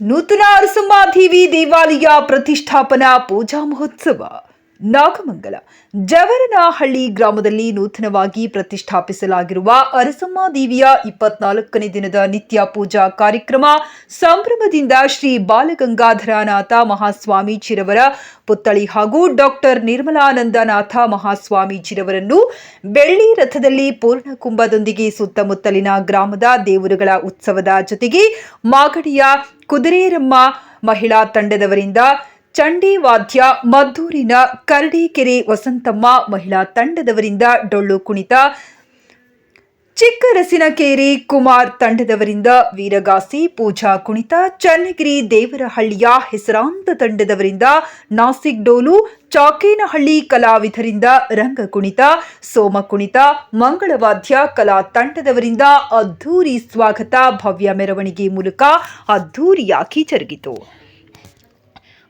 ನೂತನ ಅರಸಮಾದೇವಿ ದೇವಾಲಯ ಪ್ರತಿಷ್ಠಾಪನಾ ಪೂಜಾ ಮಹೋತ್ಸವ ನಾಗಮಂಗಲ ಜವರನಹಳ್ಳಿ ಗ್ರಾಮದಲ್ಲಿ ನೂತನವಾಗಿ ಪ್ರತಿಷ್ಠಾಪಿಸಲಾಗಿರುವ ಅರಸಮ್ಮಾದೇವಿಯ 24ನೇ ದಿನದ ನಿತ್ಯ ಪೂಜಾ ಕಾರ್ಯಕ್ರಮ ಸಂಭ್ರಮದಿಂದ ಶ್ರೀ ಬಾಲಗಂಗಾಧರನಾಥ ಮಹಾಸ್ವಾಮೀಜಿರವರ ಪುತ್ಥಳಿ ಹಾಗೂ ಡಾಕ್ಟರ್ ನಿರ್ಮಲಾನಂದನಾಥ ಮಹಾಸ್ವಾಮೀಜಿರವರನ್ನು ಬೆಳ್ಳಿ ರಥದಲ್ಲಿ ಪೂರ್ಣಕುಂಭದೊಂದಿಗೆ ಸುತ್ತಮುತ್ತಲಿನ ಗ್ರಾಮದ ದೇವರುಗಳ ಉತ್ಸವದ ಜೊತೆಗೆ ಮಾಗಡಿಯ ಕುದುರೇರಮ್ಮ ಮಹಿಳಾ ತಂಡದವರಿಂದ ಚಂಡಿ ವಾದ್ಯ, ಮದ್ದೂರಿನ ಕರಡಿಕೆರೆ ವಸಂತಮ್ಮ ಮಹಿಳಾ ತಂಡದವರಿಂದ ಡೊಳ್ಳು ಕುಣಿತ, ಚಿಕ್ಕರಸಿನಕೇರಿ ಕುಮಾರ್ ತಂಡದವರಿಂದ ವೀರಗಾಸಿ ಪೂಜಾ ಕುಣಿತ, ಚನ್ನಗಿರಿ ದೇವರಹಳ್ಳಿಯ ಹೆಸರಾಂತ ತಂಡದವರಿಂದ ನಾಸಿಕ್ ಡೋಲು, ಚಾಕೇನಹಳ್ಳಿ ಕಲಾವಿದರಿಂದ ರಂಗ ಕುಣಿತ, ಸೋಮ ಕುಣಿತ, ಮಂಗಳವಾದ್ಯ ಕಲಾ ತಂಡದವರಿಂದ ಅದ್ಧೂರಿ ಸ್ವಾಗತ ಭವ್ಯ ಮೆರವಣಿಗೆ ಮೂಲಕ ಅದ್ಧೂರಿಯಾಗಿ ಜರುಗಿತು.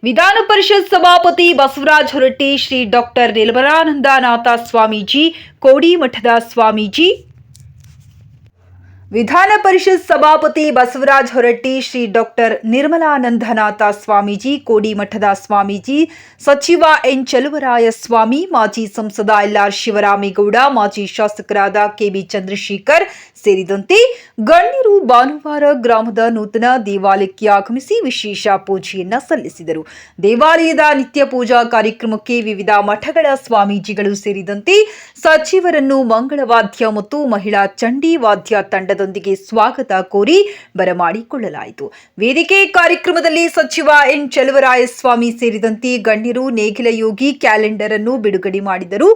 ವಿಧಾನ ಪರಿಷತ್ ಸಭಾಪತಿ ಬಸವರಾಜ ಹೊರಟ್ಟಿ, ಶ್ರೀ ಡಾಕ್ಟರ್ ನಿರ್ಮಲಾನಂದನಾಥ ಸ್ವಾಮೀಜಿ, ಕೋಡಿಮಠದ ಸ್ವಾಮೀಜಿ. ವಿಧಾನ ಪರಿಷತ್ ಸಭಾಪತಿ ಬಸವರಾಜ ಹೊರಟ್ಟಿ, ಶ್ರೀ ಡಾಕ್ಟರ್ ನಿರ್ಮಲಾನಂದನಾಥ ಸ್ವಾಮೀಜಿ, ಕೋಡಿಮಠದ ಸ್ವಾಮೀಜಿ, ಸಚಿವ ಎನ್ ಚಲುವರಾಯ ಸ್ವಾಮಿ, ಮಾಜಿ ಸಂಸದ ಎಲ್ಆರ್ ಶಿವರಾಮೇಗೌಡ, ಮಾಜಿ ಶಾಸಕರಾದ ಕೆಬಿ ಚಂದ್ರಶೇಖರ್ ಸೇರಿದಂತೆ ಗಣ್ಯರು ಭಾನುವಾರ ಗ್ರಾಮದ ನೂತನ ದೇವಾಲಯಕ್ಕೆ ಆಗಮಿಸಿ ವಿಶೇಷ ಪೂಜೆಯನ್ನ ಸಲ್ಲಿಸಿದರು. ದೇವಾಲಯದ ನಿತ್ಯ ಪೂಜಾ ಕಾರ್ಯಕ್ರಮಕ್ಕೆ ವಿವಿಧ ಮಠಗಳ ಸ್ವಾಮೀಜಿಗಳು ಸೇರಿದಂತೆ ಸಚಿವರನ್ನು ಮಂಗಳವಾದ್ಯ ಮತ್ತು ಮಹಿಳಾ ಚಂಡಿ ವಾದ್ಯ ತಂಡದೊಂದಿಗೆ ಸ್ವಾಗತ ಕೋರಿ ಬರಮಾಡಿಕೊಳ್ಳಲಾಯಿತು. ವೇದಿಕೆ ಕಾರ್ಯಕ್ರಮದಲ್ಲಿ ಸಚಿವ ಎನ್ ಚಲುವರಾಯಸ್ವಾಮಿ ಸೇರಿದಂತೆ ಗಣ್ಯರು ನೇಗಿಲ ಯೋಗಿ ಕ್ಯಾಲೆಂಡರ್ ಅನ್ನು ಬಿಡುಗಡೆ ಮಾಡಿದರು.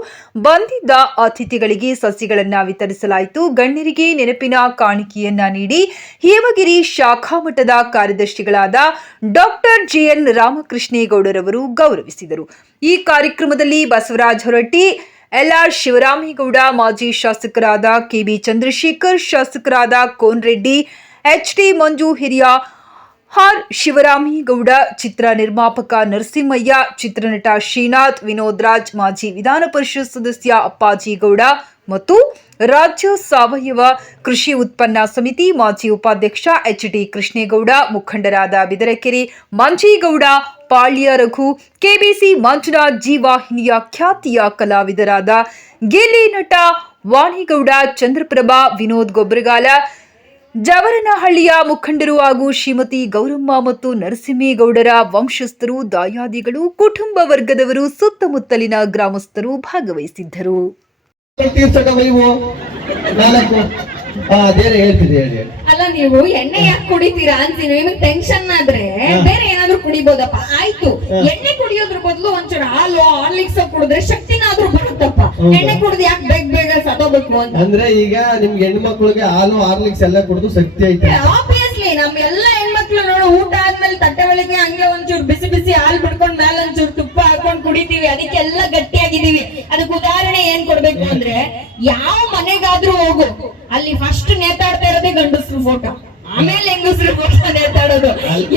ಬಂದಿದ್ದ ಅತಿಥಿಗಳಿಗೆ ಸಸಿಗಳನ್ನ ವಿತರಿಸಲಾಯಿತು. ಗಣ್ಯರಿಗೆ ನೆನಪಿನ ಕಾಣಿಕೆಯನ್ನ ನೀಡಿ ಹೇಮಗಿರಿ ಶಾಖಾ ಮಠದ ಕಾರ್ಯದರ್ಶಿಗಳಾದ ಡಾಕ್ಟರ್ ಜಿಎನ್ ರಾಮಕೃಷ್ಣೇಗೌಡರವರು ಗೌರವಿಸಿದರು. ಈ ಕಾರ್ಯಕ್ರಮದಲ್ಲಿ ಬಸವರಾಜ ಹೊರಟ್ಟಿ, ಎಲ್ಆರ್ ಶಿವರಾಮೇಗೌಡ, ಮಾಜಿ ಶಾಸಕರಾದ ಕೆಬಿ ಚಂದ್ರಶೇಖರ್, ಶಾಸಕರಾದ ಕೋನ್ರೆಡ್ಡಿ, ಎಚ್ಡಿ ಮಂಜು, ಹಿರಿಯ ಆರ್ ಶಿವರಾಮೇಗೌಡ, ಚಿತ್ರ ನಿರ್ಮಾಪಕ ನರಸಿಂಹಯ್ಯ, ಚಿತ್ರನಟ ಶ್ರೀನಾಥ್, ವಿನೋದ್ ರಾಜ್, ಮಾಜಿ ವಿಧಾನ ಪರಿಷತ್ ಸದಸ್ಯ ಅಪ್ಪಾಜಿಗೌಡ ಮತ್ತು ರಾಜ್ಯ ಸಾವಯವ ಕೃಷಿ ಉತ್ಪನ್ನ ಸಮಿತಿ ಮಾಜಿ ಉಪಾಧ್ಯಕ್ಷ ಎಚ್ಡಿ ಕೃಷ್ಣೇಗೌಡ, ಮುಖಂಡರಾದ ಬಿದರಕೆರೆ ಮಂಜೇಗೌಡ, ಪಾಳ್ಯ ರಘು, ಕೆಬಿಸಿ ಮಂಜುನಾಥ್, ಜಿ ವಾಹಿನಿಯ ಖ್ಯಾತಿಯ ಕಲಾವಿದರಾದ ಗಿಲ್ಲಿ ನಟ ವಾಣಿಗೌಡ, ಚಂದ್ರಪ್ರಭಾ, ವಿನೋದ್ ಗೊಬ್ಬರಗಾಲ, ಜವರನಹಳ್ಳಿಯ ಮುಖಂಡರು ಹಾಗೂ ಶ್ರೀಮತಿ ಗೌರಮ್ಮ ಮತ್ತು ನರಸಿಂಹೇಗೌಡರ ವಂಶಸ್ಥರು, ದಾಯಾದಿಗಳು, ಕುಟುಂಬ ವರ್ಗದವರು, ಸುತ್ತಮುತ್ತಲಿನ ಗ್ರಾಮಸ್ಥರು ಭಾಗವಹಿಸಿದ್ದರು. ಅಲ್ಲ, ನೀವು ಎಣ್ಣೆ ಯಾಕೆ ಕುಡಿತೀರಾ ಅಂತೀನಿ. ನಿಮಗೆ ಟೆನ್ಷನ್ ಆದ್ರೆ ಬೇರೆ ಏನಾದ್ರು ಕುಡಿಬೋದಪ್ಪ. ಆಯ್ತು, ಎಣ್ಣೆ ಕುಡಿಯೋದ್ರ ಬದಲು ಒಂಚೂರು ಹಾಲು ಹಾರ್ಲಿಕ್ಸ್ ಕುಡಿದ್ರೆ ಶಕ್ತಿನಾದ್ರೂ ಬರುತ್ತಪ್ಪ. ಎಣ್ಣೆ ಕುಡಿದು ಯಾಕೆ ಬೇಗ ಸತ್ತೋಗ್ಬೇಕು ಅಂತ ಅಂದ್ರೆ ಈಗ ನಿಮ್ಗೆ ಹೆಣ್ಮಕ್ಳಿಗೆ ಹಾಲು ಹಾರ್ಲಿಕ್ಸ್ ಎಲ್ಲ ಕುಡಿದು ಶಕ್ತಿ ಐತೆ. ಆಬ್ವಿಯಸ್ಲಿ ನಮ್ ಎಲ್ಲ ಹೆಣ್ಮಕ್ಳು ನೋಡು, ಊಟ ಆದ್ಮೇಲೆ ತಟ್ಟೆ ಒಳಗೆ ಹಂಗೆ ಒಂಚೂರು ಬಿಸಿ ಬಿಸಿ ಹಾಲು ಬಿಡ್ಕೊಂಡ್ ಮೇಲೆ ಒಂಚೂರು ತುಪ್ಪ ಹಾಕೊಂಡ್ ಕುಡಿತೀವಿ. ಅದಕ್ಕೆಲ್ಲ ಗಟ್ಟಿಯಾಗಿದ್ದೀವಿ. ಅದಕ್ಕೆ ಉದಾಹರಣೆ ಏನ್ ಕೊಡ್ಬೇಕು ಅಂದ್ರೆ, ಯಾವ ಮನೆಗಾದ್ರೂ ಹೋಗು, ಅಲ್ಲಿ ಫಸ್ಟ್ ನೇತಾಡ್ತಾ ಇರೋದೇ ಗಂಡಸ್ರು ಫೋಟೋ, ಆಮೇಲೆ ಹೆಂಗಸ್ರು ಫೋಟೋ ನೇತಾಡೋದು.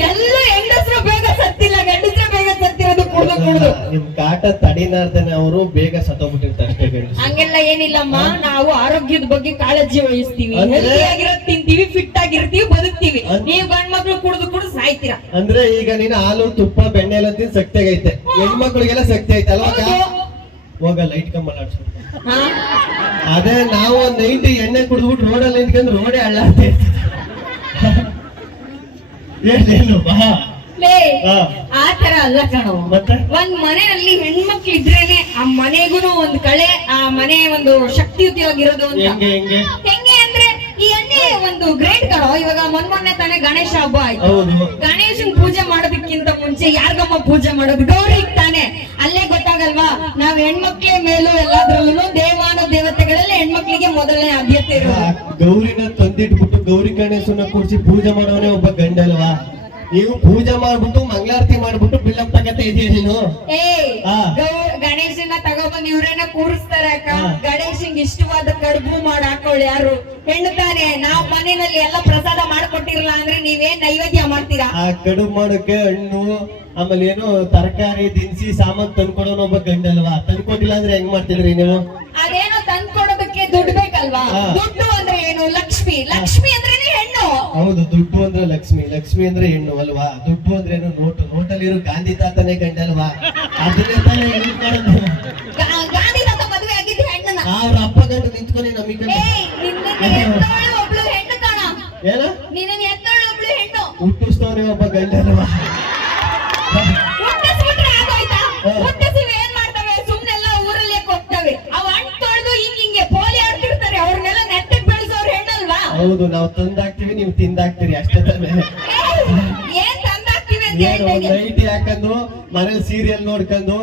ಎಲ್ಲ ಹೆಂಗಸ್ರು ಬೇಗ ಸತ್ತಿಲ್ಲ, ಗಂಡಸ್ರು ಬೇಗ ಸತ್ತಿರೋದು ಕುಡ್ದು ಕುಡ್ದು. ನಿಮ್ ಕಾಟ ತಡಿನಾರ್ದನೆ ಅವರು ಬೇಗ ಸತ್ತೋಗ್ಬಿಟ್ಟಿರ್ತಾರೆ ಅಷ್ಟೇ. ಹಂಗೆಲ್ಲ ಏನಿಲ್ಲಮ್ಮ, ನಾವು ಆರೋಗ್ಯದ ಬಗ್ಗೆ ಕಾಳಜಿ ವಹಿಸ್ತೀವಿ, ಹೆಲ್ತಿ ಆಗಿರೋದ್ ತಿಂತೀವಿ, ಫಿಟ್ ಆಗಿರ್ತೀವಿ, ಬದುಕ್ತೀವಿ. ನೀವು ಗಂಡ್ ಮಕ್ಳು ಕುಡ್ದು ಕುಡ್ದು ಸಾಯ್ತೀರಾ. ಅಂದ್ರೆ ಈಗ ನೀನು ಹಾಲು ತುಪ್ಪ ಬೆಣ್ಣೆ ಎಲ್ಲ ತಿಂದು ಶಕ್ತಿ ಆಗೈತೆ, ಹೆಣ್ಮಕ್ಳಿಗೆಲ್ಲ ಶಕ್ತಿ ಐತೆ ಅಲ್ವಾ? ಹೋಗ ಲೈಟ್ ಕಂಬ ಅದೇ ನಾವು 90 ಎಣ್ಣೆ ಕುಡಿದ್ಬಿಟ್ಟು ರೋಡಲ್ಲಿ ನಿಂತ್ಕೊಂಡು ರೋಡೇ ಅಳ್ಳಾಡ್ತೇವೆ. ಆ ತರ ಅಲ್ಲ ಕಣೋ. ಒಂದ್ ಮನೆಯಲ್ಲಿ ಹೆಣ್ಮಕ್ಳು ಇದ್ರೇನೆ ಆ ಮನೆಗೂ ಒಂದ್ ಕಳೆ, ಆ ಮನೆ ಒಂದು ಶಕ್ತಿಯುತವಾಗಿರೋದು ಅಂತ. ಹೆಂಗೆ ಅಂದ್ರೆ ಈ ಎಣ್ಣೆ ಒಂದು ಗ್ರೇಟ್ ಕಣೋ. ಇವಾಗ ಮೊನ್ನೆ ತಾನೇ ಗಣೇಶ ಹಬ್ಬ ಆಯ್ತು. ಗಣೇಶನ್ ಪೂಜೆ ಮಾಡೋದಕ್ಕಿಂತ ಮುಂಚೆ ಯಾರಿಗಮ್ಮ ಪೂಜೆ ಮಾಡೋದು? ಗೌರಿಗೆ ತಾನೆ. ಅಲ್ಲೇ ಗೊತ್ತಾಗಲ್ವಾ, ನಾವ್ ಹೆಣ್ಮಕ್ಳ ಮೇಲೂ ಎಲ್ಲಾದ್ರಲ್ಲೂ ದೇವಾನ ದೇವತೆಗಳಲ್ಲಿ ಹೆಣ್ಮಕ್ಳಿಗೆ ಮೊದಲನೇ ಆದ್ಯತೆ ಇರೋದು. ಗೌರಿನ ತಂದಿಟ್ಬಿಟ್ಟು ಗೌರಿ ಗಣೇಶನ ಕೂರಿಸಿ ಪೂಜೆ ಮಾಡೋನೇ ಒಬ್ಬ ಗಂಡ ಅಲ್ವಾ? ನೀವು ಪೂಜೆ ಮಾಡ್ಬಿಟ್ಟು ಮಂಗಳಾರತಿ ಮಾಡ್ಬಿಟ್ಟು ಬಿಲ್ಡಪ್ ತಗತ್ತೆ ಇದೀಯ ನೀನು. ಗಣೇಶನ ತಗೊಬಂದ್ ಇವ್ರೇನ ಕೂರಿಸ್ತಾರೆ ಅಕ್ಕ. ಗಣೇಶನ್ಗೆ ಇಷ್ಟವಾದ ಕಡುಬು ಮಾಡಿ ಹಾಕೊಳ್ಳಿ ಯಾರು? ಹೆಣ್ಣು ತಾನೆ. ನಾವ್ ಮನೆಯಲ್ಲಿ ಎಲ್ಲ ಪ್ರಸಾದ ಮಾಡ್ಕೊಟ್ಟಿರಲ್ಲ ಅಂದ್ರೆ ನೀವೇನ್ ನೈವೇದ್ಯ ಮಾಡ್ತೀರಾ? ಆ ಕಡುಬು ಮಾಡೋಕೆ ಹಣ್ಣು, ಆಮೇಲೆ ಏನು ತರಕಾರಿ ದಿನಸಿ ಸಾಮಾನ್ ತಂದ್ಕೊಡೋನ ಒಬ್ಬ ಗಂಡ ಅಲ್ವಾ? ತಂದ್ಕೊಟ್ಟಿಲ್ಲ ಅಂದ್ರೆ ಹೆಂಗ್ ಮಾಡ್ತಿದ್ರಿ ನೀವು? ಅದೇನೋ ತಂದ್ಕೊಡೋದಕ್ಕೆ ದುಡ್ಡು ಬೇಕಲ್ವಾ? ದುಡ್ಡು ಅಂದ್ರೆ ಏನು? ಲಕ್ಷ್ಮಿ. ಲಕ್ಷ್ಮಿ ಅಂದ್ರೇನೆ ಹೆಣ್ಣು. ಹೌದು, ದುಡ್ಡು ಅಂದ್ರೆ ಲಕ್ಷ್ಮಿ, ಲಕ್ಷ್ಮಿ ಅಂದ್ರೆ ಹೆಣ್ಣು ಅಲ್ವಾ? ದುಡ್ಡು ಅಂದ್ರೆ ಏನು? ನೋಟಲ್ಲಿರೋ ಗಾಂಧಿ ತಾತನೇ ಗಂಡಲ್ವಾ? ಅದನ್ನೇ ತಾನೇ ಯೂಸ್ ಮಾಡೋದು. ಗಾಂಧಿ ತಾತ ಮದುವೆ ಆಗಿದ್ದು ಹೆಣ್ಣನ. ಅವ್ರ ಅಪ್ಪ ಗಂಡು ನಿಂತ್కొని ನಮಗೆ ಒಬ್ಳು ಹೆಣ್ಣು ಕಾಣ. ಏನ ನಿನ್ನ ಎತ್ತೋಳು ಒಬ್ಳು ಹೆಣ್ಣು. ಹುಟ್ಟಿಸ್ತವ್ರೆ ಒಬ್ಬ ಗಂಡಲ್ವಾ? ಹುಟ್ಟಿಸ್ಬಿಟ್ರೆ ಆಗೋಯ್ತಾ? ಹುಟ್ಟಿಸಿ ಏನ್ ಮಾಡ್ತವೆ? ಸುಮ್ನೆಲ್ಲ ಊರಲ್ಲೇ ಕೊಡ್ತವೆ. ಅವ್ ಹಣ್ಣು ತೊಳೆದು ಹಿಂಗೆ ಪೋಲಿ ಆಡ್ತಿರ್ತಾರೆ. ಅವ್ರನ್ನೆಲ್ಲ ನೆಟ್ಟಗ್ ಬೆಳೆಸೋರು ಹೆಣ್ಣಲ್ವಾ? ಹೌದು, ನಾವು ತಂದಾಕ್ತಿವಿ, ನೀವು ತಿಂದಾಕ್ತಿರಿ ಅಷ್ಟೇ ತಾನೆ. ಏನ್ ತಂದಾಕ್ತಿವಿ ಅಂತ ಏನು ಹೇಳ್ತಾ ನೈಟಿ ಹಾಕೊಂಡು ಮನೇಲಿ ಸೀರಿಯಲ್ ನೋಡ್ಕೊಂಡು.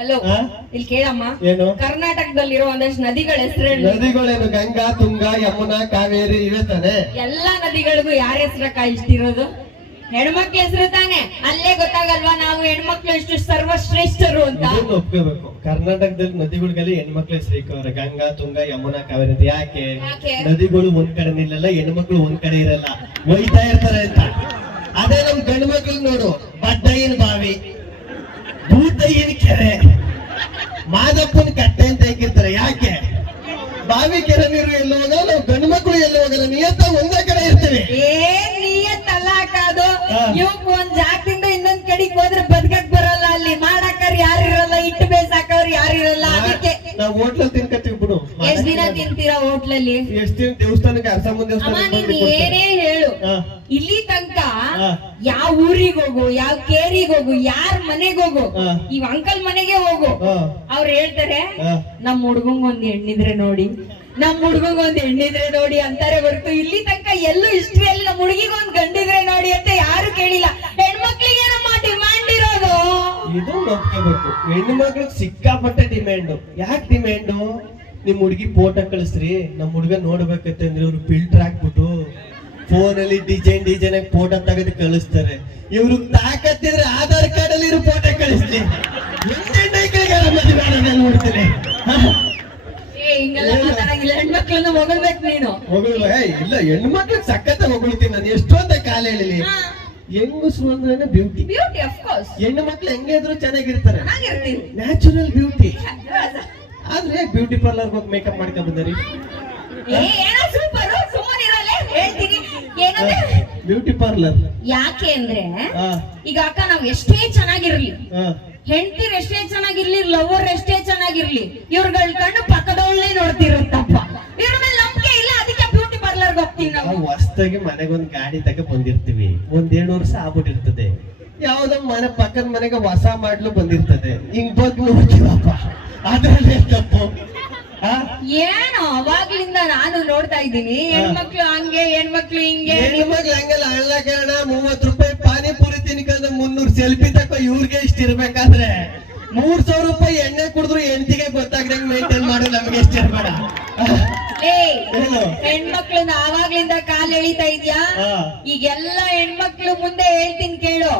ಹಲೋ, ಇಲ್ಲಿ ಕೇಳಮ್ಮ. ಏನು? ಕರ್ನಾಟಕದಲ್ಲಿರೋ ಒಂದಷ್ಟು ನದಿಗಳ ಹೆಸರು. ನದಿಗಳೇನು? ಗಂಗಾ, ತುಂಗಾ, ಯಮುನಾ, ಕಾವೇರಿ ಇವೆ ತಾನೆ. ಎಲ್ಲಾ ನದಿಗಳಿಗೂ ಯಾರ ಹೆಸರಕ್ಕ ಇಷ್ಟಿರೋದು? ಹೆಣ್ಮಕ್ಳ ಹೆಸರು ತಾನೆ. ಅಲ್ಲೇ ಗೊತ್ತಾಗಲ್ವಾ ನಾವು ಹೆಣ್ಮಕ್ಳು ಎಷ್ಟು ಸರ್ವಶ್ರೇಷ್ಠರು ಅಂತ? ಇದನ್ನ ಒಪ್ಕೋಬೇಕು. ಕರ್ನಾಟಕದಲ್ಲಿ ನದಿಗಳಿಗೆಲ್ಲ ಹೆಣ್ಮಕ್ಳು ಹೆಸರಿಕ್ಕವ್ರೆ, ಗಂಗಾ, ತುಂಗಾ, ಯಮುನಾ, ಕಾವೇರಿ ಅಂತ. ಯಾಕೆ? ನದಿಗಳು ಒಂದ್ ಕಡೆ ನಿಲ್ಲಲ್ಲ, ಹೆಣ್ಮಕ್ಳು ಒಂದ್ ಕಡೆ ಇರಲ್ಲ, ಒಯ್ತಾ ಇರ್ತಾರೆ ಅಂತ. ಅದೇ ನಮ್ ಗಂಡು ಮಕ್ಳು ನೋಡು, ಬಡ್ಡಯ್ಯನ ಬಾವಿ, ಭೂತಯ್ಯನ ಕೆರೆ, ಮಾದಪ್ಪನ ಕಟ್ಟೆ ಅಂತ ಹೇಗಿರ್ತಾರೆ. ಯಾಕೆ? ಬಾವಿ ಕೆರೆ ನೀರು ಎಲ್ಲ ಹೋಗಲ್ಲ, ನಾವು ಗಂಡು ಮಕ್ಳು ಎಲ್ಲ ಹೋಗಲ್ಲ, ನಿಯತ್ತ ಒಂದೇ ಕಡೆ ಇರ್ತೀವಿ. ಏನ್ ನಿಯತ್ತಲ್ಲ ಹಾಕೋದು. ಇವಕ್ ಒಂದ್ ಜಾಗದಿಂದ ಇನ್ನೊಂದ್ ಕಡೆಗೆ ಹೋದ್ರೆ ಬದುಕಕ್ ಬರಲ್ಲ. ಅಲ್ಲಿ ಮಾಡಾಕರ್ ಯಾರಿರಲ್ಲ, ಇಟ್ಟು ಬೇಸಾಕವ್ರು ಯಾರಿರಲ್ಲ. ಅದಕ್ಕೆ ನಾವು ಹೋಟ್ಲಲ್ಲಿ ತಿನ್ಕತ್ತೀವಿ ಬಿಡು. ಎಷ್ಟ್ ದಿನ ತಿಂತೀರಾ ಹೋಟ್ಲಲ್ಲಿ? ಎಷ್ಟ್ ದಿನ ದೇವಸ್ಥಾನಕ್ಕೆ ಅರಸಮ್ಮನ ಅಮ್ಮ ನೀನ್ ದೇವಸ್ಥಾನಕ್ಕೆ ಏನೇ ಹೇಳು, ಇಲ್ಲಿ ತನಕ ಯಾವ ಊರಿಗ್ ಹೋಗು, ಯಾವ ಕೇರಿಗ್ ಹೋಗು, ಯಾರ ಮನೆಗ್ ಹೋಗು, ಇವ್ ಅಂಕಲ್ ಮನೆಗೆ ಹೋಗು, ಅವ್ರು ಹೇಳ್ತಾರೆ ನಮ್ ಹುಡ್ಗಂಗ್ ಒಂದ್ ಹೆಣ್ಣಿದ್ರೆ ನೋಡಿ, ನಮ್ ಹುಡ್ಗಂಗ್ ಒಂದ್ ಹೆಣ್ಣಿದ್ರೆ ನೋಡಿ ಅಂತಾರೆ ಹೊರತು ಇಲ್ಲಿ ತನಕ ಎಲ್ಲೂ ಹಿಸ್ಟ್ರಿಯಲ್ಲಿ ನಮ್ ಹುಡುಗಿಗೆ ಒಂದ್ ಗಂಡಿದ್ರೆ ನೋಡಿ ಅಂತ ಯಾರು ಕೇಳಿಲ್ಲ. ಹೆಣ್ಮಕ್ಳಿಗೆ ನಮ್ಮ ಡಿಮ್ಯಾಂಡ್ ಇರೋದು. ಇದು ನೋಡ್ಕೋಬೇಕು. ಹೆಣ್ಣು ಮಕ್ಳಿಗೆ ಸಿಕ್ಕಾಪಟ್ಟೆ ಡಿಮ್ಯಾಂಡು. ಯಾಕೆ ಡಿಮ್ಯಾಂಡು? ನಿಮ್ ಹುಡುಗಿ ಫೋಟೋ ಕಳಿಸ್ರಿ, ನಮ್ ಹುಡುಗ ನೋಡ್ಬೇಕಂತಂದ್ರೆ ಇವ್ರು ಫಿಲ್ಟರ್ ಹಾಕ್ಬಿಟ್ಟು ಫೋನಲ್ಲಿ ಡಿಸೈನ್ ಆಗಿ ಫೋಟೋ ತೆಗೆದು ಕಳಿಸ್ತಾರೆ. ಇವ್ರು ತಾಕತ್ತಿದ್ರೆ ಆಧಾರ್ ಕಾರ್ಡ್ ಅಲ್ಲಿ ಇರೋ ಫೋಟೋ ಕಳಿಸ್ಲಿ. ನೋಡ್ತೀನಿ ಹಿಂಗೆಲ್ಲ ಮಾತಾಡಂಗಿಲ್ಲ. ಹೆಣ್ಮಕ್ಳನ್ನ ಹೊಗಳ್ಬೇಕು ನೀನು. ಇಲ್ಲ, ಹೆಣ್ಣು ಮಕ್ಳಿಗೆ ಸಖತ್ ಹೊಗಳ್ತೀನಿ ನಾನು. ಎಷ್ಟೊಂದ ಕಾಲ ಹೇಳಿಲಿ. ಹೆಂಗಸರು ಅಂದ್ರೆ ಬ್ಯೂಟಿ. Beauty of course. ಹೆಣ್ಣು ಮಕ್ಳು ಹೆಂಗೆ ಇದ್ರು ಚೆನ್ನಾಗಿರ್ತಾರೆ, ಚೆನ್ನಾಗಿರ್ತೀನಿ. Natural beauty. ಆದ್ರೆ ಬ್ಯೂಟಿ ಪಾರ್ಲರ್ ಹೋಗಿ ಮೇಕಪ್ ಮಾಡ್ಕೊಂಡ್ ಬಂದರಿ. ಏನೋ ಸೂಪರ್, ಸುಮ್ಮನೆ ಇರಲ್ಲ ಹೇಳ್ತೀನಿ. ಏನಂದ್ರೆ ಬ್ಯೂಟಿ ಪಾರ್ಲರ್ ಯಾಕೆ ಅಂದ್ರೆ ಈಗ ಅಕ್ಕ ನಾವ್ ಎಷ್ಟೇ ಚೆನ್ನಾಗಿರ್ಲಿ, ಹೆಂಡತಿರ್ ಎಷ್ಟೇ ಚೆನ್ನಾಗಿರ್ಲಿ, ಲವರ್ ಎಷ್ಟೇ ಚೆನ್ನಾಗಿರ್ಲಿ, ಇವ್ರಗಳ ಕಣ್ಣು ಪಕ್ಕದವಳನ್ನೇ ನೋಡ್ತಿರುತ್ತಪ್ಪ. ಇವ್ರ ಮೇಲೆ ನಂಬಿಕೆ ಇಲ್ಲ, ಅದಕ್ಕೆ ಬ್ಯೂಟಿ ಪಾರ್ಲರ್ ಹೋಗ್ತೀವಿ ನಾವು. ಹೊಸದಾಗಿ ಮನೆಗೆ ಒಂದ್ ಗಾಡಿ ತಗ ಬಂದಿರ್ತೀವಿ, ಒಂದ್ 7 ವರ್ಷ ಆಗ್ಬಿಟ್ಟಿರ್ತದೆ. ಯಾವ್ದೋ ಮನೆ ಪಕ್ಕದ ಮನೆಗೆ ಹೊಸ ಮಾಡ್ಲು ಬಂದಿರ್ತದೆ, ಹಿಂಗ್ ಬಗ್ಗೆ ನೋಡ್ತೀವಪ್ಪ. ಅದ್ರಲ್ಲಿ ತಪ್ಪು. ಏನು ಅವಾಗ್ಲಿಂದ ನಾನು ನೋಡ್ತಾ ಇದ್ದೀನಿ, ಹೆಣ್ಮಕ್ಳು ಹಂಗೆ, ಹೆಣ್ಮಕ್ಳು ಹಿಂಗೆ. ಹೆಣ್ಮಕ್ಳು ಹಂಗೆಲ್ಲ ಹಳ್ಳ ಕೇಳೋಣ. 30 ರೂಪಾಯಿ ಪಾನಿಪುರಿ ತಿನ್ಕೊಂಡು 300 ಸೆಲ್ಫಿ ತಕೋ. ಇವ್ರಿಗೆ ಇಷ್ಟ ಇರ್ಬೇಕಾದ್ರೆ 3,000 ರೂಪಾಯಿ ಎಣ್ಣೆ ಕುಡಿದ್ರು ಹೆಂಡತಿಗೆ ಗೊತ್ತಾಗ್ದಂಗ್ ಮೇಂಟೈನ್ ಮಾಡು. ನಮ್ಗೆ ಎಷ್ಟು ಇರ್ಬೇಡ. ಹೆಣ್ಮಕ್ಳನ್ನ ಆವಾಗ್ಲಿಂದ ಕಾಲ್ ಎಳಿತಾ ಇದ್ಯಾ? ಈಗೆಲ್ಲ ಹೆಣ್ಮಕ್ಳು ಮುಂದೆ ಹೇಳ್ತೀನಿ ಕೇಳು.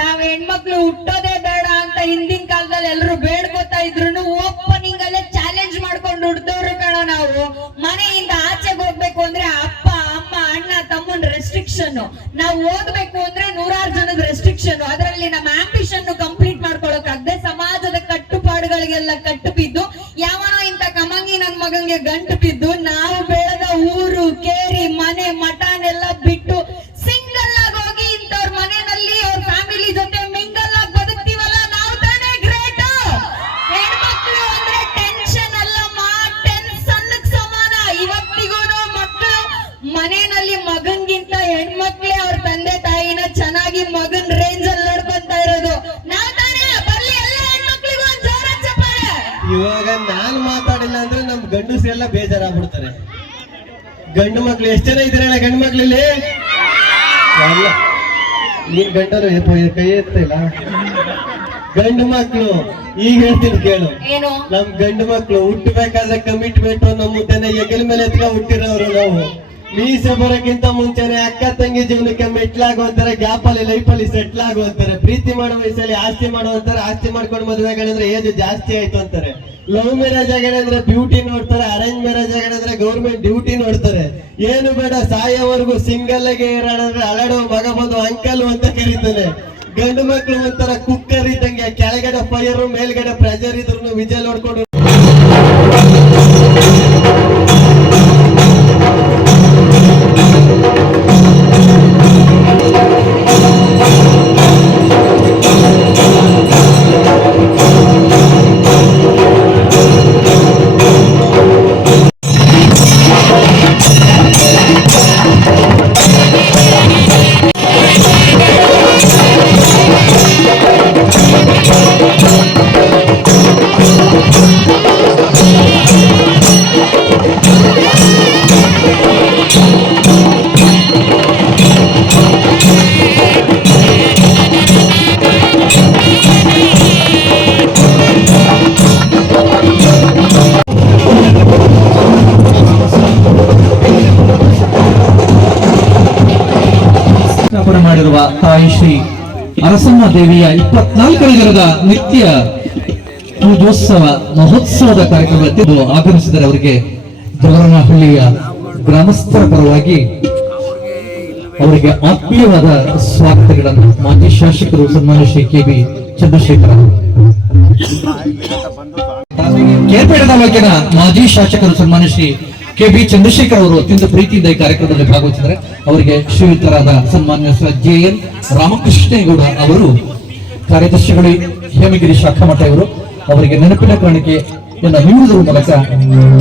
ನಾವ್ ಹೆಣ್ಮಕ್ಳು ಹುಟ್ಟೋದೇ ಬೇಡ ಅಂತ ಹಿಂದಿನ ಕಾಲದಲ್ಲಿ ಎಲ್ರು ಬೇಡ್ಕೊತಾ ಇದ್ರು ಓಪನಿಂಗ್ ಅಲ್ಲೇ ಚಾಲೆಂಜ್ ಮಾಡ್ಕೊಂಡು ಹುಡ್ದವ್ರು ಕಣ ನಾವು. ಮನೆಯಿಂದ ಆಚೆಗೆ ಹೋಗ್ಬೇಕು ಅಂದ್ರೆ ಅಪ್ಪ ಅಮ್ಮ ಅಣ್ಣ ತಮ್ಮನ್ ರೆಸ್ಟ್ರಿಕ್ಷನ್, ನಾವ್ ಓದ್ಬೇಕು ಅಂದ್ರೆ 100 ಜನದ ರೆಸ್ಟ್ರಿಕ್ಷನ್. ಅದರಲ್ಲಿ ನಮ್ಮ ಆಂಬಿಷನ್ ಕಂಪ್ಲೀಟ್ ಮಾಡ್ಕೊಳಕ್ ಆಗದೆ ಸಮಾಜದ ಕಟ್ಟುಪಾಡುಗಳಿಗೆಲ್ಲ ಕಟ್ಟು ಬಿದ್ದು ಯಾವನೋ ಇಂತ ಕಮಂಗಿ ನನ್ ಮಗಂಗೆ ಗಂಟು ಬಿದ್ದು ನಾವು ಬೆಳೆದ ಊರು ಕೇರಿ ಮನೆ ಮಠನೆಲ್ಲ ಬಿಟ್ಟು ಸಿಂಗಲ್ ಆಗಿ ಹೋಗಿ ಇಂಥವ್ರ ಮನೆಯಲ್ಲಿ ಅವ್ರ ಫ್ಯಾಮಿಲಿ ಜೊತೆ ಮಿಂಗಲ್ ಆಗಿ ಬದುಕ್ತಿವಲ್ಲ, ನಾವು ತಾನೇ ಗ್ರೇಟ್. ಹೆಣ್ಮಕ್ಳು ಅಂದ್ರೆ ಟೆನ್ಷನ್ ಅಲ್ಲಮ್ಮ, ಟೆನ್ಷನ್ ಸಮಾನ. ಇವತ್ತಿಗೂ ಮಕ್ಕಳು ಮನೆಯಲ್ಲಿ ಮಗನ್ಗಿಂತ ಹೆಣ್ಮಕ್ಳೇ ಅವ್ರ ತಂದೆ ತಾಯಿನ ಚೆನ್ನಾಗಿ ಮಗನ್ ರೇಂಜ್ ಅಲ್ಲಿ ನೋಡ್ಕೊಂತ ಇರೋದು. ನಾವ್ ತಾನೇ ಬರ್ಲಿ ಎಲ್ಲ ಹೆಣ್ಮಕ್ಳಿಗೂ ಒಂದ್ ಜೋರ ಚಪ್ಪಾಳೆ. ಇವಾಗ ನಾನ್ ಮಾತಾಡಿಲ್ಲ ಅಂದ್ರೆ ನಮ್ ಗಂಡಸರು ಎಲ್ಲ ಬೇಜಾರಾಗ್ಬಿಡ್ತಾರೆ. ಗಂಡು ಮಕ್ಳು ಎಷ್ಟ್ ಜನ ಇದ್ರೆ ಗಂಡು ಮಕ್ಳಲ್ಲಿ? ಅಲ್ಲ, ನೀನ್ ಗಂಡರು ಕೈ ಎತ್ತಿಲ್ಲ. ಗಂಡು ಮಕ್ಳು ಈಗ ಹೇಳ್ತೀನಿ ಕೇಳು. ನಮ್ ಗಂಡು ಮಕ್ಳು ಹುಟ್ಟಬೇಕಾದ್ರೆ ಕಮಿಟ್ಮೆಂಟ್ ನಮ್ಮ ಮುದ್ದೆನ ಹೆಗಲ ಮೇಲೆ ಎತ್ಕ ಹುಟ್ಟಿರೋರು ನಾವು. ಮೀಸೆ ಬರೋಕ್ಕಿಂತ ಮುಂಚೆನೆ ಅಕ್ಕ ತಂಗಿ ಜೀವನಕ್ಕೆ ಮೆಟ್ಲಾಗುವಂತಾರೆ, ಗ್ಯಾಪ್ ಅಲ್ಲಿ ಲೈಫ್ ಅಲ್ಲಿ ಸೆಟ್ಲ್ ಆಗುವಂತಾರೆ. ಪ್ರೀತಿ ಮಾಡೋ ವಯಸ್ಸಲ್ಲಿ ಆಸ್ತಿ ಮಾಡುವಂತಾರೆ, ಆಸ್ತಿ ಮಾಡ್ಕೊಂಡು ಮದುವೆಗಳಂದ್ರೆ ಏಜ್ ಜಾಸ್ತಿ ಆಯ್ತು ಅಂತಾರೆ. ಲವ್ ಮ್ಯಾರೇಜ್ ಆಗಿದ್ರೆ ಬ್ಯೂಟಿ ನೋಡ್ತಾರೆ, ಅರೇಂಜ್ ಮ್ಯಾರೇಜ್ ಆಗಿದ್ರೆ ಗೌರ್ಮೆಂಟ್ ಡ್ಯೂಟಿ ನೋಡ್ತಾರೆ. ಏನು ಬೇಡ ಸಾಯೋವರೆಗೂ ಸಿಂಗಲ್ ಆಗಿ ಇರೋಣಂದ್ರೆ ಅಳಡೋ ಮಗ ಬಂದು ಅಂಕಲ್ ಅಂತ ಕರೀತಾನೆ. ಗಂಡು ಮಕ್ಳು ಒಂಥರ ಕುಕ್ಕರ್ ಇದ್ದಂಗೆ, ಕೆಳಗಡೆ ಫೈರ್ ಮೇಲ್ಗಡೆ ಪ್ರೆಷರ್ ಇದ್ರು ವಿಜಲ್ ಹೊಡ್ಕೊಂಡು ಪೂಜಿತರಾಗಿರುವ ತಾಯಿ ಶ್ರೀ ಅರಸಮ್ಮ ದೇವಿಯ 24ನೇ ದಿನದ ನಿತ್ಯ ಪೂಜೋತ್ಸವ ಮಹೋತ್ಸವದ ಕಾರ್ಯಕ್ರಮದಲ್ಲಿ ಆಗಮಿಸಿದರೆ ಅವರಿಗೆ ಜವರನಹಳ್ಳಿಯ ಗ್ರಾಮಸ್ಥರ ಪರವಾಗಿ ಅವರಿಗೆ ಆತ್ಮೀಯವಾದ ಸ್ವಾಗತಗಳನ್ನು ಮಾಜಿ ಶಾಸಕರು ಸನ್ಮಾನ್ಯ ಶ್ರೀ ಕೆ.ಬಿ. ಚಂದ್ರಶೇಖರ್ ಅವರು, ಕೇರ್ಪೇಟೆ ತಾಲೂಕಿನ ಮಾಜಿ ಶಾಸಕರು ಸನ್ಮಾನ್ಯ ಶ್ರೀ ಕೆ.ಬಿ. ಚಂದ್ರಶೇಖರ್ ಅವರು ಅತ್ಯಂತ ಪ್ರೀತಿಯಿಂದ ಈ ಕಾರ್ಯಕ್ರಮದಲ್ಲಿ ಭಾಗವಹಿಸಿದ್ದಾರೆ. ಅವರಿಗೆ ಶ್ರೀಯುತರಾದ ಸನ್ಮಾನ್ಯ ಜೆ.ಎನ್. ರಾಮಕೃಷ್ಣೇಗೌಡ ಅವರು, ಕಾರ್ಯದರ್ಶಿಗಳು ಹೇಮಗಿರಿ ಶಾಖಾಮಠ ಇವರು, ಅವರಿಗೆ ನೆನಪಿನ ಕಾಣಿಕೆಯನ್ನು ನೀಡುವುದರ ಮೂಲಕ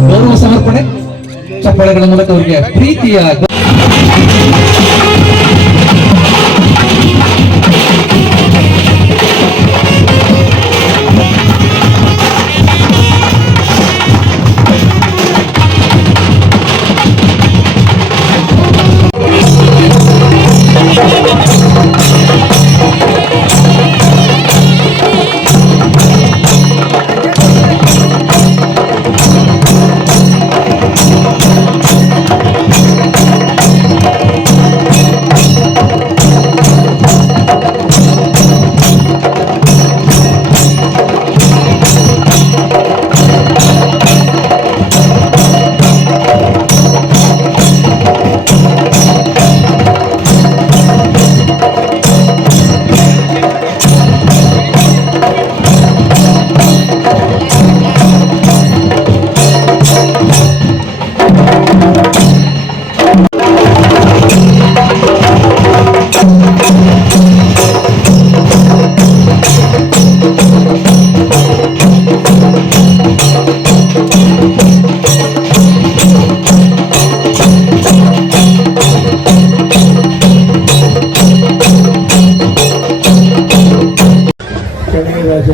ಗೌರವ ಸಮರ್ಪಣೆ ಚಪ್ಪಾಳೆಗಳ ಮೂಲಕ ಅವರಿಗೆ ಪ್ರೀತಿಯ ರಾಜ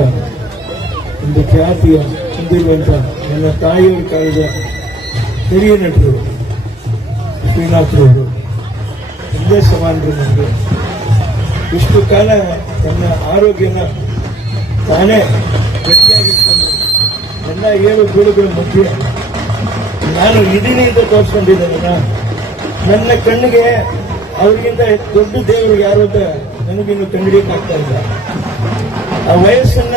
ಒಂದು ಖ್ಯಾತಿಯ ಹೊಂದಿರುವಂತ ನನ್ನ ತಾಯಿಯವರ ಕಾಲದ ಹಿರಿಯ ನಟರು ಶ್ರೀನಾಥ್ರವರು ಒಂದೇ ಸಮಾನರು. ನನಗೆ ಇಷ್ಟು ಕಾಲ ತನ್ನ ಆರೋಗ್ಯನ ತಾನೇ ಗಟ್ಟಿಯಾಗಿಟ್ಕೊಂಡು ಎಲ್ಲ 7 ಬೀಳುಗಳ ಮಧ್ಯೆ ನಾನು ಇದೀನಿ ಅಂತ ತೋರಿಸ್ಕೊಂಡಿದ್ದೇನೆ. ನನ್ನ ಕಣ್ಣಿಗೆ ಅವ್ರಿಗಿಂತ ದೊಡ್ಡ ದೇವರು ಯಾರು ಅಂತ ನನಗಿನ್ನು ಕಂಡಿಡಿಯಕ್ಕಾಗ್ತಾ ಇಲ್ಲ. ಆ ವಯಸ್ಸನ್ನ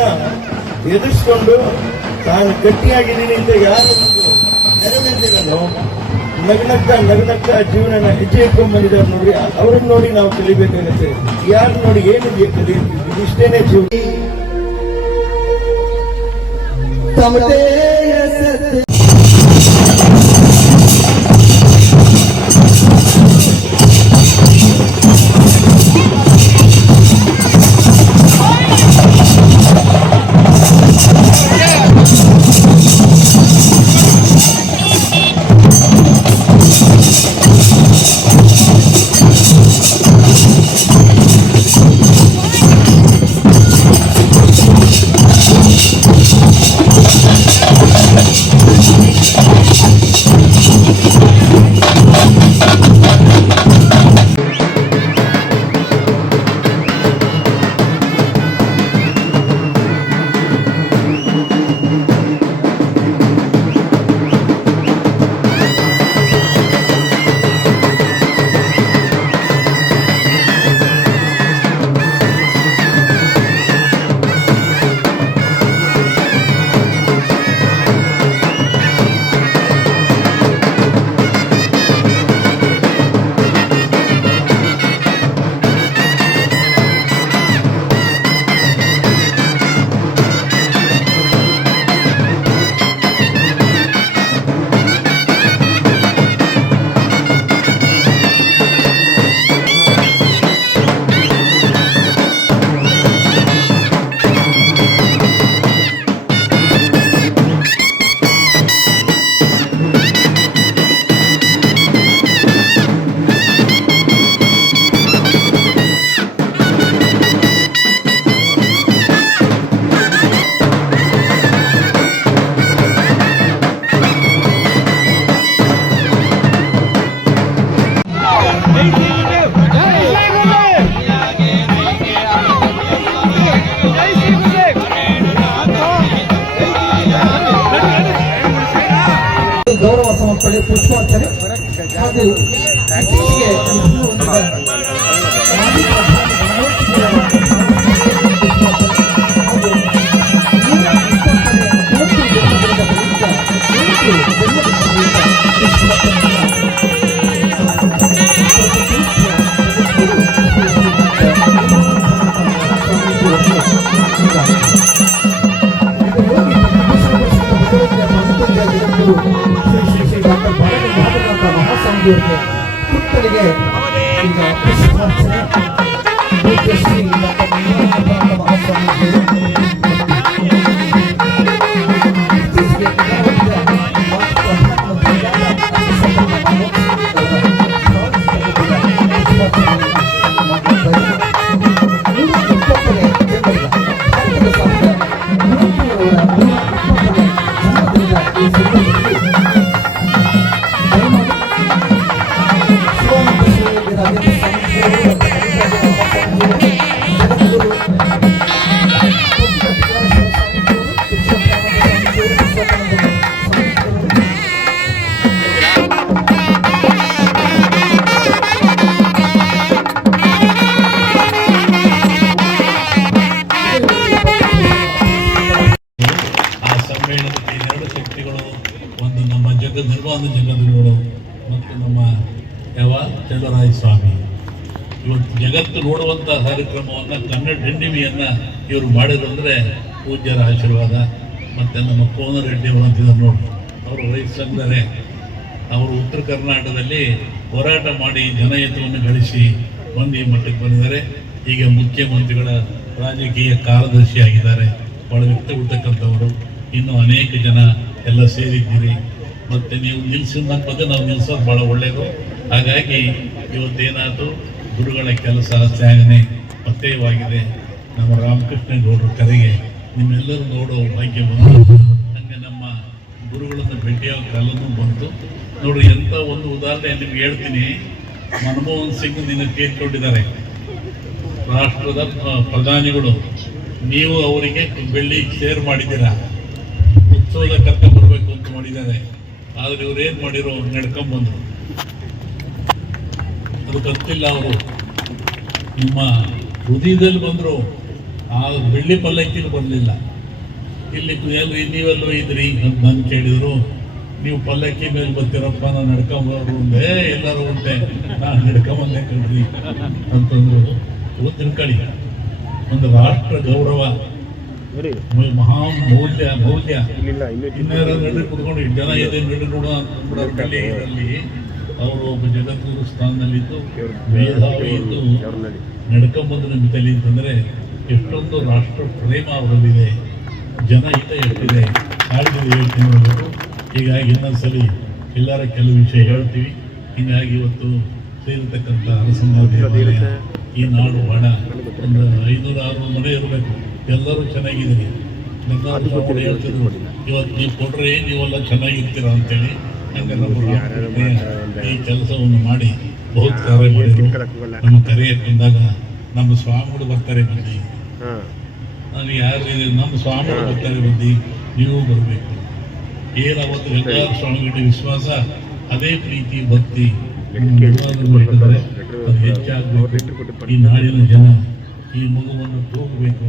ಎದುರಿಸ್ಕೊಂಡು ನಾನು ಗಟ್ಟಿಯಾಗಿದ್ದೀನಿ ಅಂತ ಯಾರು ನೆರವೇರಿಸಿದನೋ ನಗ್ನಗ್ತಾ ಜೀವನ ಹೆಜ್ಜೆ ಇಟ್ಕೊಂಡ್ ಬಂದಿದ್ದಾರೆ ನೋಡಿ. ಅವ್ರನ್ನ ನೋಡಿ ನಾವು ಕಲಿಬೇಕಾಗತ್ತೆ. ಯಾರು ನೋಡಿ ಏನಿದೆ ಕಲಿಯುತ್ತೆ, ಇಷ್ಟೇನೆ ಜೀವನ. ಗೌರವ ಸಮರ್ಪಣೆ ಪುಷ್ಪಾರ್ಚನೆ ಹಾಗೂ ಸ್ವಾಮೀಜಿಯವರಿಗೆ ಪುತ್ಥಳಿಗೆ ಈಗ ಪುಷ್ಪಾರ್ಚನೆ ಪೂಜ್ಯ ಶ್ರೀ ಡಾಕ್ಟರ್ ನಿರ್ಮಲಾನಂದ ಮಹಾಸ್ವಾಮೀಜಿಯವರು ಇತ್ತೀಚೆಗೆ ಒಂದು ನಮ್ಮ ನಿರ್ಮಾಣ ಜಗದ್ಗುರುಗಳು ಮತ್ತು ನಮ್ಮ ಯಾವ ಚಲುವರಾಯ ಸ್ವಾಮಿ ಇವತ್ತು ಜಗತ್ತು ನೋಡುವಂಥ ಕಾರ್ಯಕ್ರಮವನ್ನು ಕನ್ನಡ ಹೆಣ್ಣಿಮೆಯನ್ನು ಇವರು ಮಾಡಿರಂದರೆ ಪೂಜ್ಯರ ಆಶೀರ್ವಾದ. ಮತ್ತು ನಮ್ಮ ಕೋನರೆಡ್ಡಿ ಅವರು ಅಂತಿದ್ದಾರೆ ನೋಡಿ, ಅವರು ರೈತ ಸಂಘದಲ್ಲೇ ಅವರು ಉತ್ತರ ಕರ್ನಾಟಕದಲ್ಲಿ ಹೋರಾಟ ಮಾಡಿ ಜನಹಿತವನ್ನು ಗಳಿಸಿ ಬಂದು ಈ ಮಟ್ಟಕ್ಕೆ ಬಂದಿದ್ದಾರೆ. ಈಗ ಮುಖ್ಯಮಂತ್ರಿಗಳ ರಾಜಕೀಯ ಕಾರ್ಯದರ್ಶಿ ಆಗಿದ್ದಾರೆ. ಭಾಳ ವ್ಯಕ್ತಿ ಉಳ್ತಕ್ಕಂಥವರು. ಇನ್ನೂ ಅನೇಕ ಜನ ಎಲ್ಲ ಸೇರಿದ್ದೀರಿ. ಮತ್ತು ನೀವು ನಿಲ್ಲಿಸಿದ ಬಗ್ಗೆ ನಾವು ನಿಲ್ಲಿಸೋದು ಭಾಳ ಒಳ್ಳೆಯದು. ಹಾಗಾಗಿ ಇವತ್ತೇನಾದರೂ ಗುರುಗಳ ಕೆಲಸ ತ್ಯಾಗನೆ ಪಥ್ಯವಾಗಿದೆ. ನಮ್ಮ ರಾಮಕೃಷ್ಣ ಗೌಡರ ಕರೆಗೆ ನಿಮ್ಮೆಲ್ಲರೂ ನೋಡೋ ಭಾಗ್ಯ ಬಂತು. ಹಾಗೆ ನಮ್ಮ ಗುರುಗಳನ್ನು ಭೇಟಿಯಾಗೋ ಕಾಲನೂ ಬಂತು. ನೋಡ್ರಿ, ಎಂಥ ಒಂದು ಉದಾಹರಣೆ ನಿಮ್ಗೆ ಹೇಳ್ತೀನಿ. ಮನಮೋಹನ್ ಸಿಂಗ್ ನಿನ್ನ ತೀರ್ಕೊಂಡಿದ್ದಾರೆ, ರಾಷ್ಟ್ರದ ಪ್ರಧಾನಿಗಳು. ನೀವು ಅವರಿಗೆ ಬೆಳ್ಳಿ ಶೇರ್ ಮಾಡಿದ್ದೀರಾ, ಉತ್ಸವದ ಕರ್ಕೊಂಡ್ಬರ್ಬೇಕು ಅಂತ ಮಾಡಿದ್ದಾರೆ. ಆದರೆ ಇವ್ರು ಏನು ಮಾಡಿರೋ ನಡ್ಕೊಂಬಂದರು. ಅದು ಗೊತ್ತಿಲ್ಲ. ಅವರು ನಿಮ್ಮ ಹೃದಯದಲ್ಲಿ ಬಂದರು, ಆ ಬೆಳ್ಳಿ ಪಲ್ಲಕ್ಕಿನ ಬರಲಿಲ್ಲ. ಇಲ್ಲಿ ನೀವೆಲ್ಲೋ ಇದ್ರಿ ಅಂತ ನಾನು ಕೇಳಿದರು. ನೀವು ಪಲ್ಲಕ್ಕಿ ಮೇಲೆ ಬರ್ತೀರಪ್ಪ, ನಾನು ನಡ್ಕೊಂಬರು ಒಂದೇ ಎಲ್ಲರೂ ಉಂಟೆ, ನಾನು ನಡ್ಕೊಂಬಂದೆ ಕಣ್ರಿ ಅಂತಂದ್ರು. ತಿಳ್ಕೊಳ್ಳಿ, ಒಂದು ರಾಷ್ಟ್ರ ಗೌರವ, ಮಹಾ ಮೌಲ್ಯ ಇನ್ನೇರ ನಡು ಕುತ್ಕೊಂಡು ಜನ ಇದೆ ನಡು ನೋಡ ಅಂತಂದ್ಬಿಡೋರಲ್ಲಿ ಅವರು ಒಬ್ಬ ಜಗದ್ಗುರು ಸ್ಥಾನದಲ್ಲಿದ್ದು ಮೇಧಾವಿ ಇದ್ದು ನಡ್ಕೊಂಬಂದು ನಿಮಿತ್ತಲ್ಲಿ ಅಂತಂದರೆ ಎಷ್ಟೊಂದು ರಾಷ್ಟ್ರ ಪ್ರೇಮ ಅವರಲ್ಲಿದೆ, ಜನಹಿತ ಎಷ್ಟಿದೆ, ಕಾಳಜಿ ಹೇಳ್ತೀನಿ ನೋಡಬೇಕು. ಹೀಗಾಗಿ ಇನ್ನೊಂದ್ಸಲಿ ಎಲ್ಲರ ಕೆಲವು ವಿಷಯ ಹೇಳ್ತೀವಿ. ಹೀಗಾಗಿ ಇವತ್ತು ಸೇರಿರ್ತಕ್ಕಂಥ ಅರಸಂಗ ದೇವಾಲಯ, ಈ ನಾಡು ಬಹಳ ಒಂದು 500-600 ಮನೆ ಇರಬೇಕು. ಎಲ್ಲರೂ ಚೆನ್ನಾಗಿದ್ದೀರಿ. ಗಂಗಾಧರ ಸ್ವಾಮಿ ಹೇಳ್ತಿದ್ರು, ಇವತ್ತು ನೀವು ಕೊಡ್ರೆ ನೀವೆಲ್ಲ ಚೆನ್ನಾಗಿರ್ತೀರ ಅಂತೇಳಿ. ಹಂಗೆ ನಮ್ಮ ಈ ಕೆಲಸವನ್ನು ಮಾಡಿ ಬಹುತ್ ಕಾರ್ಯ ಮಾಡಿದ್ರು. ನಮ್ಮ ಕರೆಯಕ್ಕೆ ಬಂದಾಗ ನಮ್ಮ ಸ್ವಾಮಿಗಳು ಬರ್ತಾರೆ ಬನ್ನಿ, ನಾನು ಯಾರು ನಮ್ಮ ಸ್ವಾಮಿಗಳು ಬರ್ತಾರೆ ಬನ್ನಿ, ನೀವು ಬರಬೇಕು. ಏನು ಅವತ್ತು ಗಂಗಾಧರ ಸ್ವಾಮಿಗಳ ವಿಶ್ವಾಸ, ಅದೇ ಪ್ರೀತಿ ಭಕ್ತಿ ಇಟ್ಟಿದ್ದಾರೆ. ಅದು ಹೆಚ್ಚಾಗಬೇಕು. ಈ ನಾಡಿನ ಜನ ಈ ಮಗುವನ್ನು ಹೋಗಬೇಕು,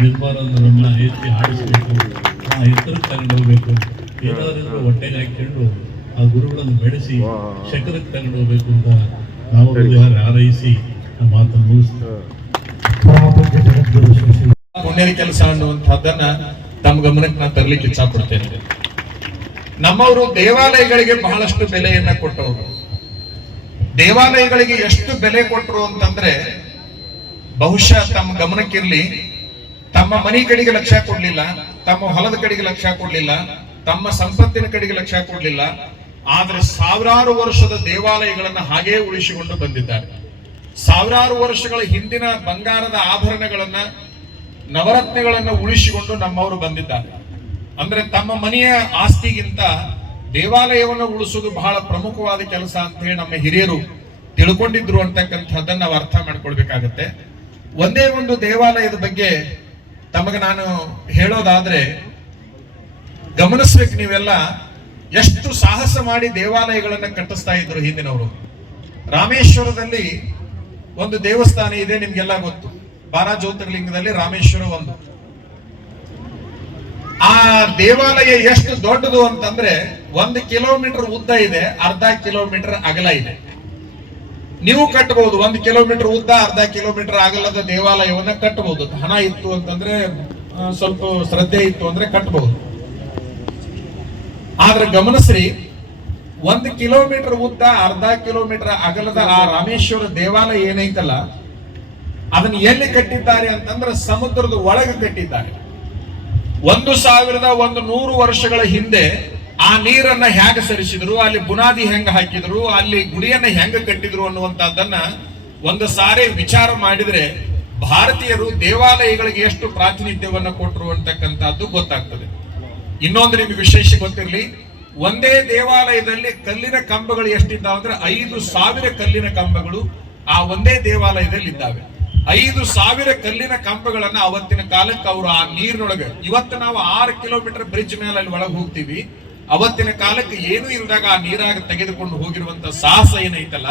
ನಿರ್ಮಾಣವನ್ನ ಎತ್ತಿ ಆಡಿಸಬೇಕು, ಎತ್ತರಕ್ಕೆ ತಗೊಂಡು ಹೋಗ್ಬೇಕು. ಏನಾದರೂ ಹೊಟ್ಟೆಗೆ ಹಾಕಿಕೊಂಡು ಆ ಗುರುಗಳನ್ನು ಬೆಳೆಸಿ ಶಕರಕ್ಕೆ ತಗೊಂಡು ಹೋಗ್ಬೇಕು ಅಂತ ನಾವು ಹಾರೈಸಿ ನಮ್ಮ ಮಾತನ್ನು ಮುಗಿಸ್ತೀವಿ. ಪುಣ್ಯದ ಕೆಲಸ ಅನ್ನುವಂಥದ್ದನ್ನ ತಮ್ಮ ಗಮನಕ್ಕೆ ನಾನು ತರಲಿಕ್ಕೆ ಇಚ್ಛಪಡ್ತೇನೆ. ನಮ್ಮವರು ದೇವಾಲಯಗಳಿಗೆ ಬಹಳಷ್ಟು ಬೆಲೆಯನ್ನ ಕೊಟ್ಟವರು. ದೇವಾಲಯಗಳಿಗೆ ಎಷ್ಟು ಬೆಲೆ ಕೊಟ್ಟರು ಅಂತಂದ್ರೆ, ಬಹುಶಃ ತಮ್ಮ ಗಮನಕ್ಕಿರ್ಲಿ, ತಮ್ಮ ಮನೆ ಕಡೆಗೆ ಲಕ್ಷ್ಯ ಕೊಡ್ಲಿಲ್ಲ, ತಮ್ಮ ಹೊಲದ ಕಡೆಗೆ ಲಕ್ಷ್ಯ ಕೊಡ್ಲಿಲ್ಲ, ತಮ್ಮ ಸಂಪತ್ತಿನ ಕಡೆಗೆ ಲಕ್ಷ್ಯ ಕೊಡ್ಲಿಲ್ಲ. ಆದ್ರೆ ಸಾವಿರಾರು ವರ್ಷದ ದೇವಾಲಯಗಳನ್ನ ಹಾಗೇ ಉಳಿಸಿಕೊಂಡು ಬಂದಿದ್ದಾರೆ. ಸಾವಿರಾರು ವರ್ಷಗಳ ಹಿಂದಿನ ಬಂಗಾರದ ಆಭರಣಗಳನ್ನ, ನವರತ್ನಗಳನ್ನ ಉಳಿಸಿಕೊಂಡು ನಮ್ಮವರು ಬಂದಿದ್ದಾರೆ. ಅಂದ್ರೆ ತಮ್ಮ ಮನೆಯ ಆಸ್ತಿಗಿಂತ ದೇವಾಲಯವನ್ನು ಉಳಿಸುವುದು ಬಹಳ ಪ್ರಮುಖವಾದ ಕೆಲಸ ಅಂತ ಹೇಳಿ ನಮ್ಮ ಹಿರಿಯರು ತಿಳ್ಕೊಂಡಿದ್ರು ಅಂತಕ್ಕಂಥದ್ದನ್ನ ನಾವು ಅರ್ಥ ಮಾಡ್ಕೊಳ್ಬೇಕಾಗತ್ತೆ. ಒಂದೇ ಒಂದು ದೇವಾಲಯದ ಬಗ್ಗೆ ತಮಗೆ ನಾನು ಹೇಳೋದಾದ್ರೆ, ಗಮನಿಸ್ಬೇಕು ನೀವೆಲ್ಲ, ಎಷ್ಟು ಸಾಹಸ ಮಾಡಿ ದೇವಾಲಯಗಳನ್ನ ಕಟ್ಟಿಸ್ತಾ ಇದ್ರು ಹಿಂದಿನವರು. ರಾಮೇಶ್ವರದಲ್ಲಿ ಒಂದು ದೇವಸ್ಥಾನ ಇದೆ, ನಿಮ್ಗೆಲ್ಲ ಗೊತ್ತು. 12 ಜ್ಯೋತಿರ್ಲಿಂಗದಲ್ಲಿ ರಾಮೇಶ್ವರ ಒಂದು. ಆ ದೇವಾಲಯ ಎಷ್ಟು ದೊಡ್ಡದು ಅಂತಂದ್ರೆ 1 ಕಿಲೋಮೀಟರ್ ಉದ್ದ ಇದೆ, 1/2 ಕಿಲೋಮೀಟರ್ ಅಗಲ ಇದೆ. ನೀವು ಕಟ್ಟಬಹುದು 1 ಕಿಲೋಮೀಟರ್ ಉದ್ದ 1/2 ಕಿಲೋಮೀಟರ್ ಅಗಲದ ದೇವಾಲಯವನ್ನ ಕಟ್ಟಬಹುದು. ಹಣ ಇತ್ತು ಅಂತಂದ್ರೆ, ಸ್ವಲ್ಪ ಶ್ರದ್ಧೆ ಇತ್ತು ಅಂದ್ರೆ ಕಟ್ಟಬಹುದು. ಆದ್ರೆ ಗಮನಿಸ್ರಿ, 1 ಕಿಲೋಮೀಟರ್ ಉದ್ದ, ಅರ್ಧ ಕಿಲೋಮೀಟರ್ ಅಗಲದ ಆ ರಾಮೇಶ್ವರ ದೇವಾಲಯ ಏನೈತಲ್ಲ, ಅದನ್ನ ಎಲ್ಲಿ ಕಟ್ಟಿದ್ದಾರೆ ಅಂತಂದ್ರೆ ಸಮುದ್ರದ ಒಳಗೆ ಕಟ್ಟಿದ್ದಾರೆ. 1100 ವರ್ಷಗಳ ಹಿಂದೆ ಆ ನೀರನ್ನ ಹೇಗೆ ಸರಿಸಿದ್ರು, ಅಲ್ಲಿ ಬುನಾದಿ ಹೆಂಗ ಹಾಕಿದ್ರು, ಅಲ್ಲಿ ಗುಡಿಯನ್ನ ಹೆಂಗ ಕಟ್ಟಿದ್ರು ಅನ್ನುವಂತಹದ್ದನ್ನ ಒಂದು ಸಾರಿ ವಿಚಾರ ಮಾಡಿದ್ರೆ ಭಾರತೀಯರು ದೇವಾಲಯಗಳಿಗೆ ಎಷ್ಟು ಪ್ರಾತಿನಿಧ್ಯವನ್ನ ಕೊಟ್ಟರು ಅಂತಕ್ಕಂಥದ್ದು ಗೊತ್ತಾಗ್ತದೆ. ಇನ್ನೊಂದು ನಿಮ್ಗೆ ವಿಶೇಷ ಗೊತ್ತಿರಲಿ, ಒಂದೇ ದೇವಾಲಯದಲ್ಲಿ ಕಲ್ಲಿನ ಕಂಬಗಳು ಎಷ್ಟಿದ್ದಾವೆ ಅಂದ್ರೆ 5,000 ಕಲ್ಲಿನ ಕಂಬಗಳು ಆ ಒಂದೇ ದೇವಾಲಯದಲ್ಲಿ ಇದ್ದಾವೆ. 5,000 ಕಲ್ಲಿನ ಕಂಬಗಳನ್ನ ಅವತ್ತಿನ ಕಾಲಕ್ಕೆ ಅವರು ಆ ನೀರಿನೊಳಗೆ, ಇವತ್ತು ನಾವು 6 ಕಿಲೋಮೀಟರ್ ಬ್ರಿಡ್ಜ್ ಮೇಲೆ ಅಲ್ಲಿ ಒಳಗೆ ಹೋಗ್ತೀವಿ, ಅವತ್ತಿನ ಕಾಲಕ್ಕೆ ಏನು ಇಲ್ಲದಾಗ ಆ ನೀರಾಗ ತೆಗೆದುಕೊಂಡು ಹೋಗಿರುವಂತ ಸಾಹಸ ಏನೈತಲ್ಲ,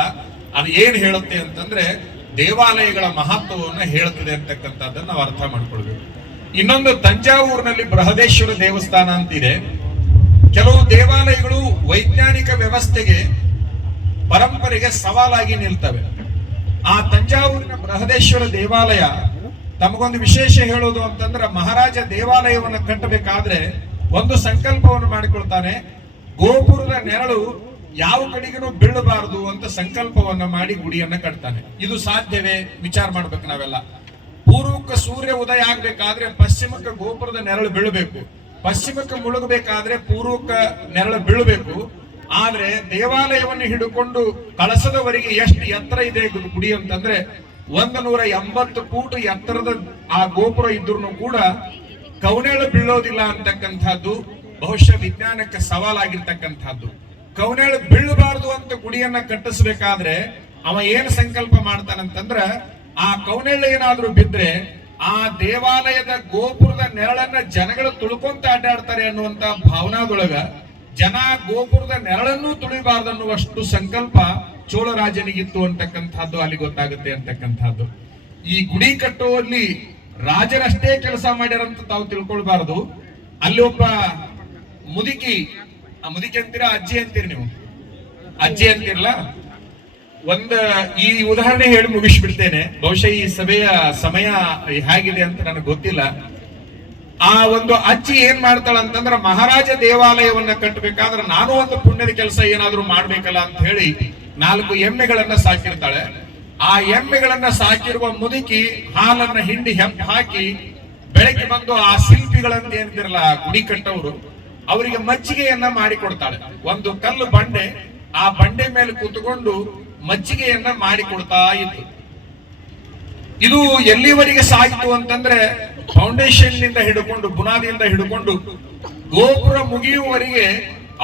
ಅದು ಏನ್ ಹೇಳುತ್ತೆ ಅಂತಂದ್ರೆ ದೇವಾಲಯಗಳ ಮಹತ್ವವನ್ನ ಹೇಳುತ್ತದೆ ಅಂತಕ್ಕಂಥದ್ದನ್ನ ನಾವು ಅರ್ಥ ಮಾಡ್ಕೊಳ್ಬೇಕು. ಇನ್ನೊಂದು, ತಂಜಾವೂರಿನಲ್ಲಿ ಬೃಹದೇಶ್ವರ ದೇವಸ್ಥಾನ ಅಂತಿದೆ. ಕೆಲವು ದೇವಾಲಯಗಳು ವೈಜ್ಞಾನಿಕ ವ್ಯವಸ್ಥೆಗೆ, ಪರಂಪರೆಗೆ ಸವಾಲಾಗಿ ನಿಲ್ತವೆ. ಆ ತಂಜಾವೂರಿನ ಬೃಹದೇಶ್ವರ ದೇವಾಲಯ ತಮಗೊಂದು ವಿಶೇಷ ಹೇಳೋದು ಅಂತಂದ್ರೆ, ಮಹಾರಾಜ ದೇವಾಲಯವನ್ನು ಕಟ್ಟಬೇಕಾದ್ರೆ ಒಂದು ಸಂಕಲ್ಪವನ್ನು ಮಾಡಿಕೊಳ್ತಾನೆ. ಗೋಪುರದ ನೆರಳು ಯಾವ ಕಡೆಗೂ ಬೀಳಬಾರದು ಅಂತ ಸಂಕಲ್ಪವನ್ನ ಮಾಡಿ ಗುಡಿಯನ್ನ ಕಟ್ತಾನೆ. ಇದು ಸಾಧ್ಯವೇ? ವಿಚಾರ ಮಾಡ್ಬೇಕು ನಾವೆಲ್ಲ. ಪೂರ್ವಕ್ಕೆ ಸೂರ್ಯ ಉದಯ ಆಗ್ಬೇಕಾದ್ರೆ ಪಶ್ಚಿಮಕ್ಕೆ ಗೋಪುರದ ನೆರಳು ಬೀಳಬೇಕು, ಪಶ್ಚಿಮಕ್ಕೆ ಮುಳುಗಬೇಕಾದ್ರೆ ಪೂರ್ವಕ್ಕೆ ನೆರಳು ಬೀಳಬೇಕು. ಆದ್ರೆ ದೇವಾಲಯವನ್ನು ಹಿಡ್ಕೊಂಡು ಕಳಸದವರೆಗೆ ಎಷ್ಟು ಎತ್ತರ ಇದೆ ಗುಡಿ ಅಂತಂದ್ರೆ 180 ಫೂಟ್ ಎತ್ತರದ ಆ ಗೋಪುರ ಇದ್ರೂ ಕೂಡ ಕವನೇಳು ಬೀಳೋದಿಲ್ಲ ಅಂತಕ್ಕಂಥದ್ದು ಬಹುಶಃ ವಿಜ್ಞಾನಕ್ಕೆ ಸವಾಲಾಗಿರ್ತಕ್ಕಂಥದ್ದು. ಕವನೇಳು ಬೀಳಬಾರದು ಅಂತ ಗುಡಿಯನ್ನ ಕಟ್ಟಿಸ್ಬೇಕಾದ್ರೆ ಅವ ಏನ್ ಸಂಕಲ್ಪ ಮಾಡ್ತಾನಂತಂದ್ರ, ಆ ಕವನೇಳು ಏನಾದ್ರೂ ಬಿದ್ರೆ ಆ ದೇವಾಲಯದ ಗೋಪುರದ ನೆರಳನ್ನ ಜನಗಳು ತುಳ್ಕೊಂತ ಅಡ್ಡಾಡ್ತಾರೆ ಅನ್ನುವಂತ ಭಾವನಾದೊಳಗ ಜನ ಗೋಪುರದ ನೆರಳನ್ನೂ ತುಳಿಬಾರ್ದು ಅನ್ನುವಷ್ಟು ಸಂಕಲ್ಪ ಚೋಳರಾಜನಿಗಿತ್ತು ಅಂತಕ್ಕಂಥದ್ದು ಅಲ್ಲಿ ಗೊತ್ತಾಗುತ್ತೆ ಅಂತಕ್ಕಂಥದ್ದು. ಈ ಗುಡಿ ಕಟ್ಟುವಲ್ಲಿ ರಾಜರಷ್ಟೇ ಕೆಲಸ ಮಾಡ್ಯಾರಂತ ತಾವು ತಿಳ್ಕೊಳ್ಬಾರದು. ಅಲ್ಲಿ ಒಬ್ಬ ಮುದುಕಿ, ಆ ಮುದುಕಿ ಅಂತೀರಾ ಅಜ್ಜಿ ಅಂತೀರಿ ನೀವು? ಅಜ್ಜಿ ಅಂತಿರಲ್ಲ. ಈ ಉದಾಹರಣೆ ಹೇಳಿ ಮುಗಿಸ್ಬಿಡ್ತೇನೆ. ಬಹುಶಃ ಈ ಸಭೆಯ ಸಮಯ ಹೇಗಿದೆ ಅಂತ ನನಗೆ ಗೊತ್ತಿಲ್ಲ. ಆ ಒಂದು ಅಜ್ಜಿ ಏನ್ ಮಾಡ್ತಾಳ ಅಂತಂದ್ರ, ಮಹಾರಾಜ ದೇವಾಲಯವನ್ನ ಕಟ್ಟಬೇಕಾದ್ರೆ ನಾನು ಒಂದು ಪುಣ್ಯದ ಕೆಲಸ ಏನಾದ್ರೂ ಮಾಡ್ಬೇಕಲ್ಲ ಅಂತ ಹೇಳಿ 4 ಎಮ್ಮೆಗಳನ್ನ ಸಾಕಿರ್ತಾಳೆ. ಆ ಎಮ್ಮೆಗಳನ್ನ ಸಾಕಿರುವ ಮುದುಕಿ ಹಾಲನ್ನ ಹಿಂಡಿ ಹೆಂಪ್ ಹಾಕಿ ಬೆಳಗ್ಗೆ ಬಂದು ಆ ಶಿಲ್ಪಿಗಳಂತ ಏನಿದಿರಲ್ಲ ಗುಡಿ ಕಟ್ಟವರು, ಅವರಿಗೆ ಮಜ್ಜಿಗೆಯನ್ನ ಮಾಡಿಕೊಡ್ತಾಳೆ. ಒಂದು ಕಲ್ಲು ಬಂಡೆ, ಆ ಬಂಡೆ ಮೇಲೆ ಕೂತ್ಕೊಂಡು ಮಜ್ಜಿಗೆಯನ್ನ ಮಾಡಿಕೊಡ್ತಾ ಇತ್ತು. ಇದು ಎಲ್ಲಿವರೆಗೆ ಸಾಗಿತು ಅಂತಂದ್ರೆ, ಫೌಂಡೇಶನ್ ನಿಂದ ಹಿಡ್ಕೊಂಡು, ಬುನಾದಿಯಿಂದ ಹಿಡ್ಕೊಂಡು ಗೋಪುರ ಮುಗಿಯುವವರೆಗೆ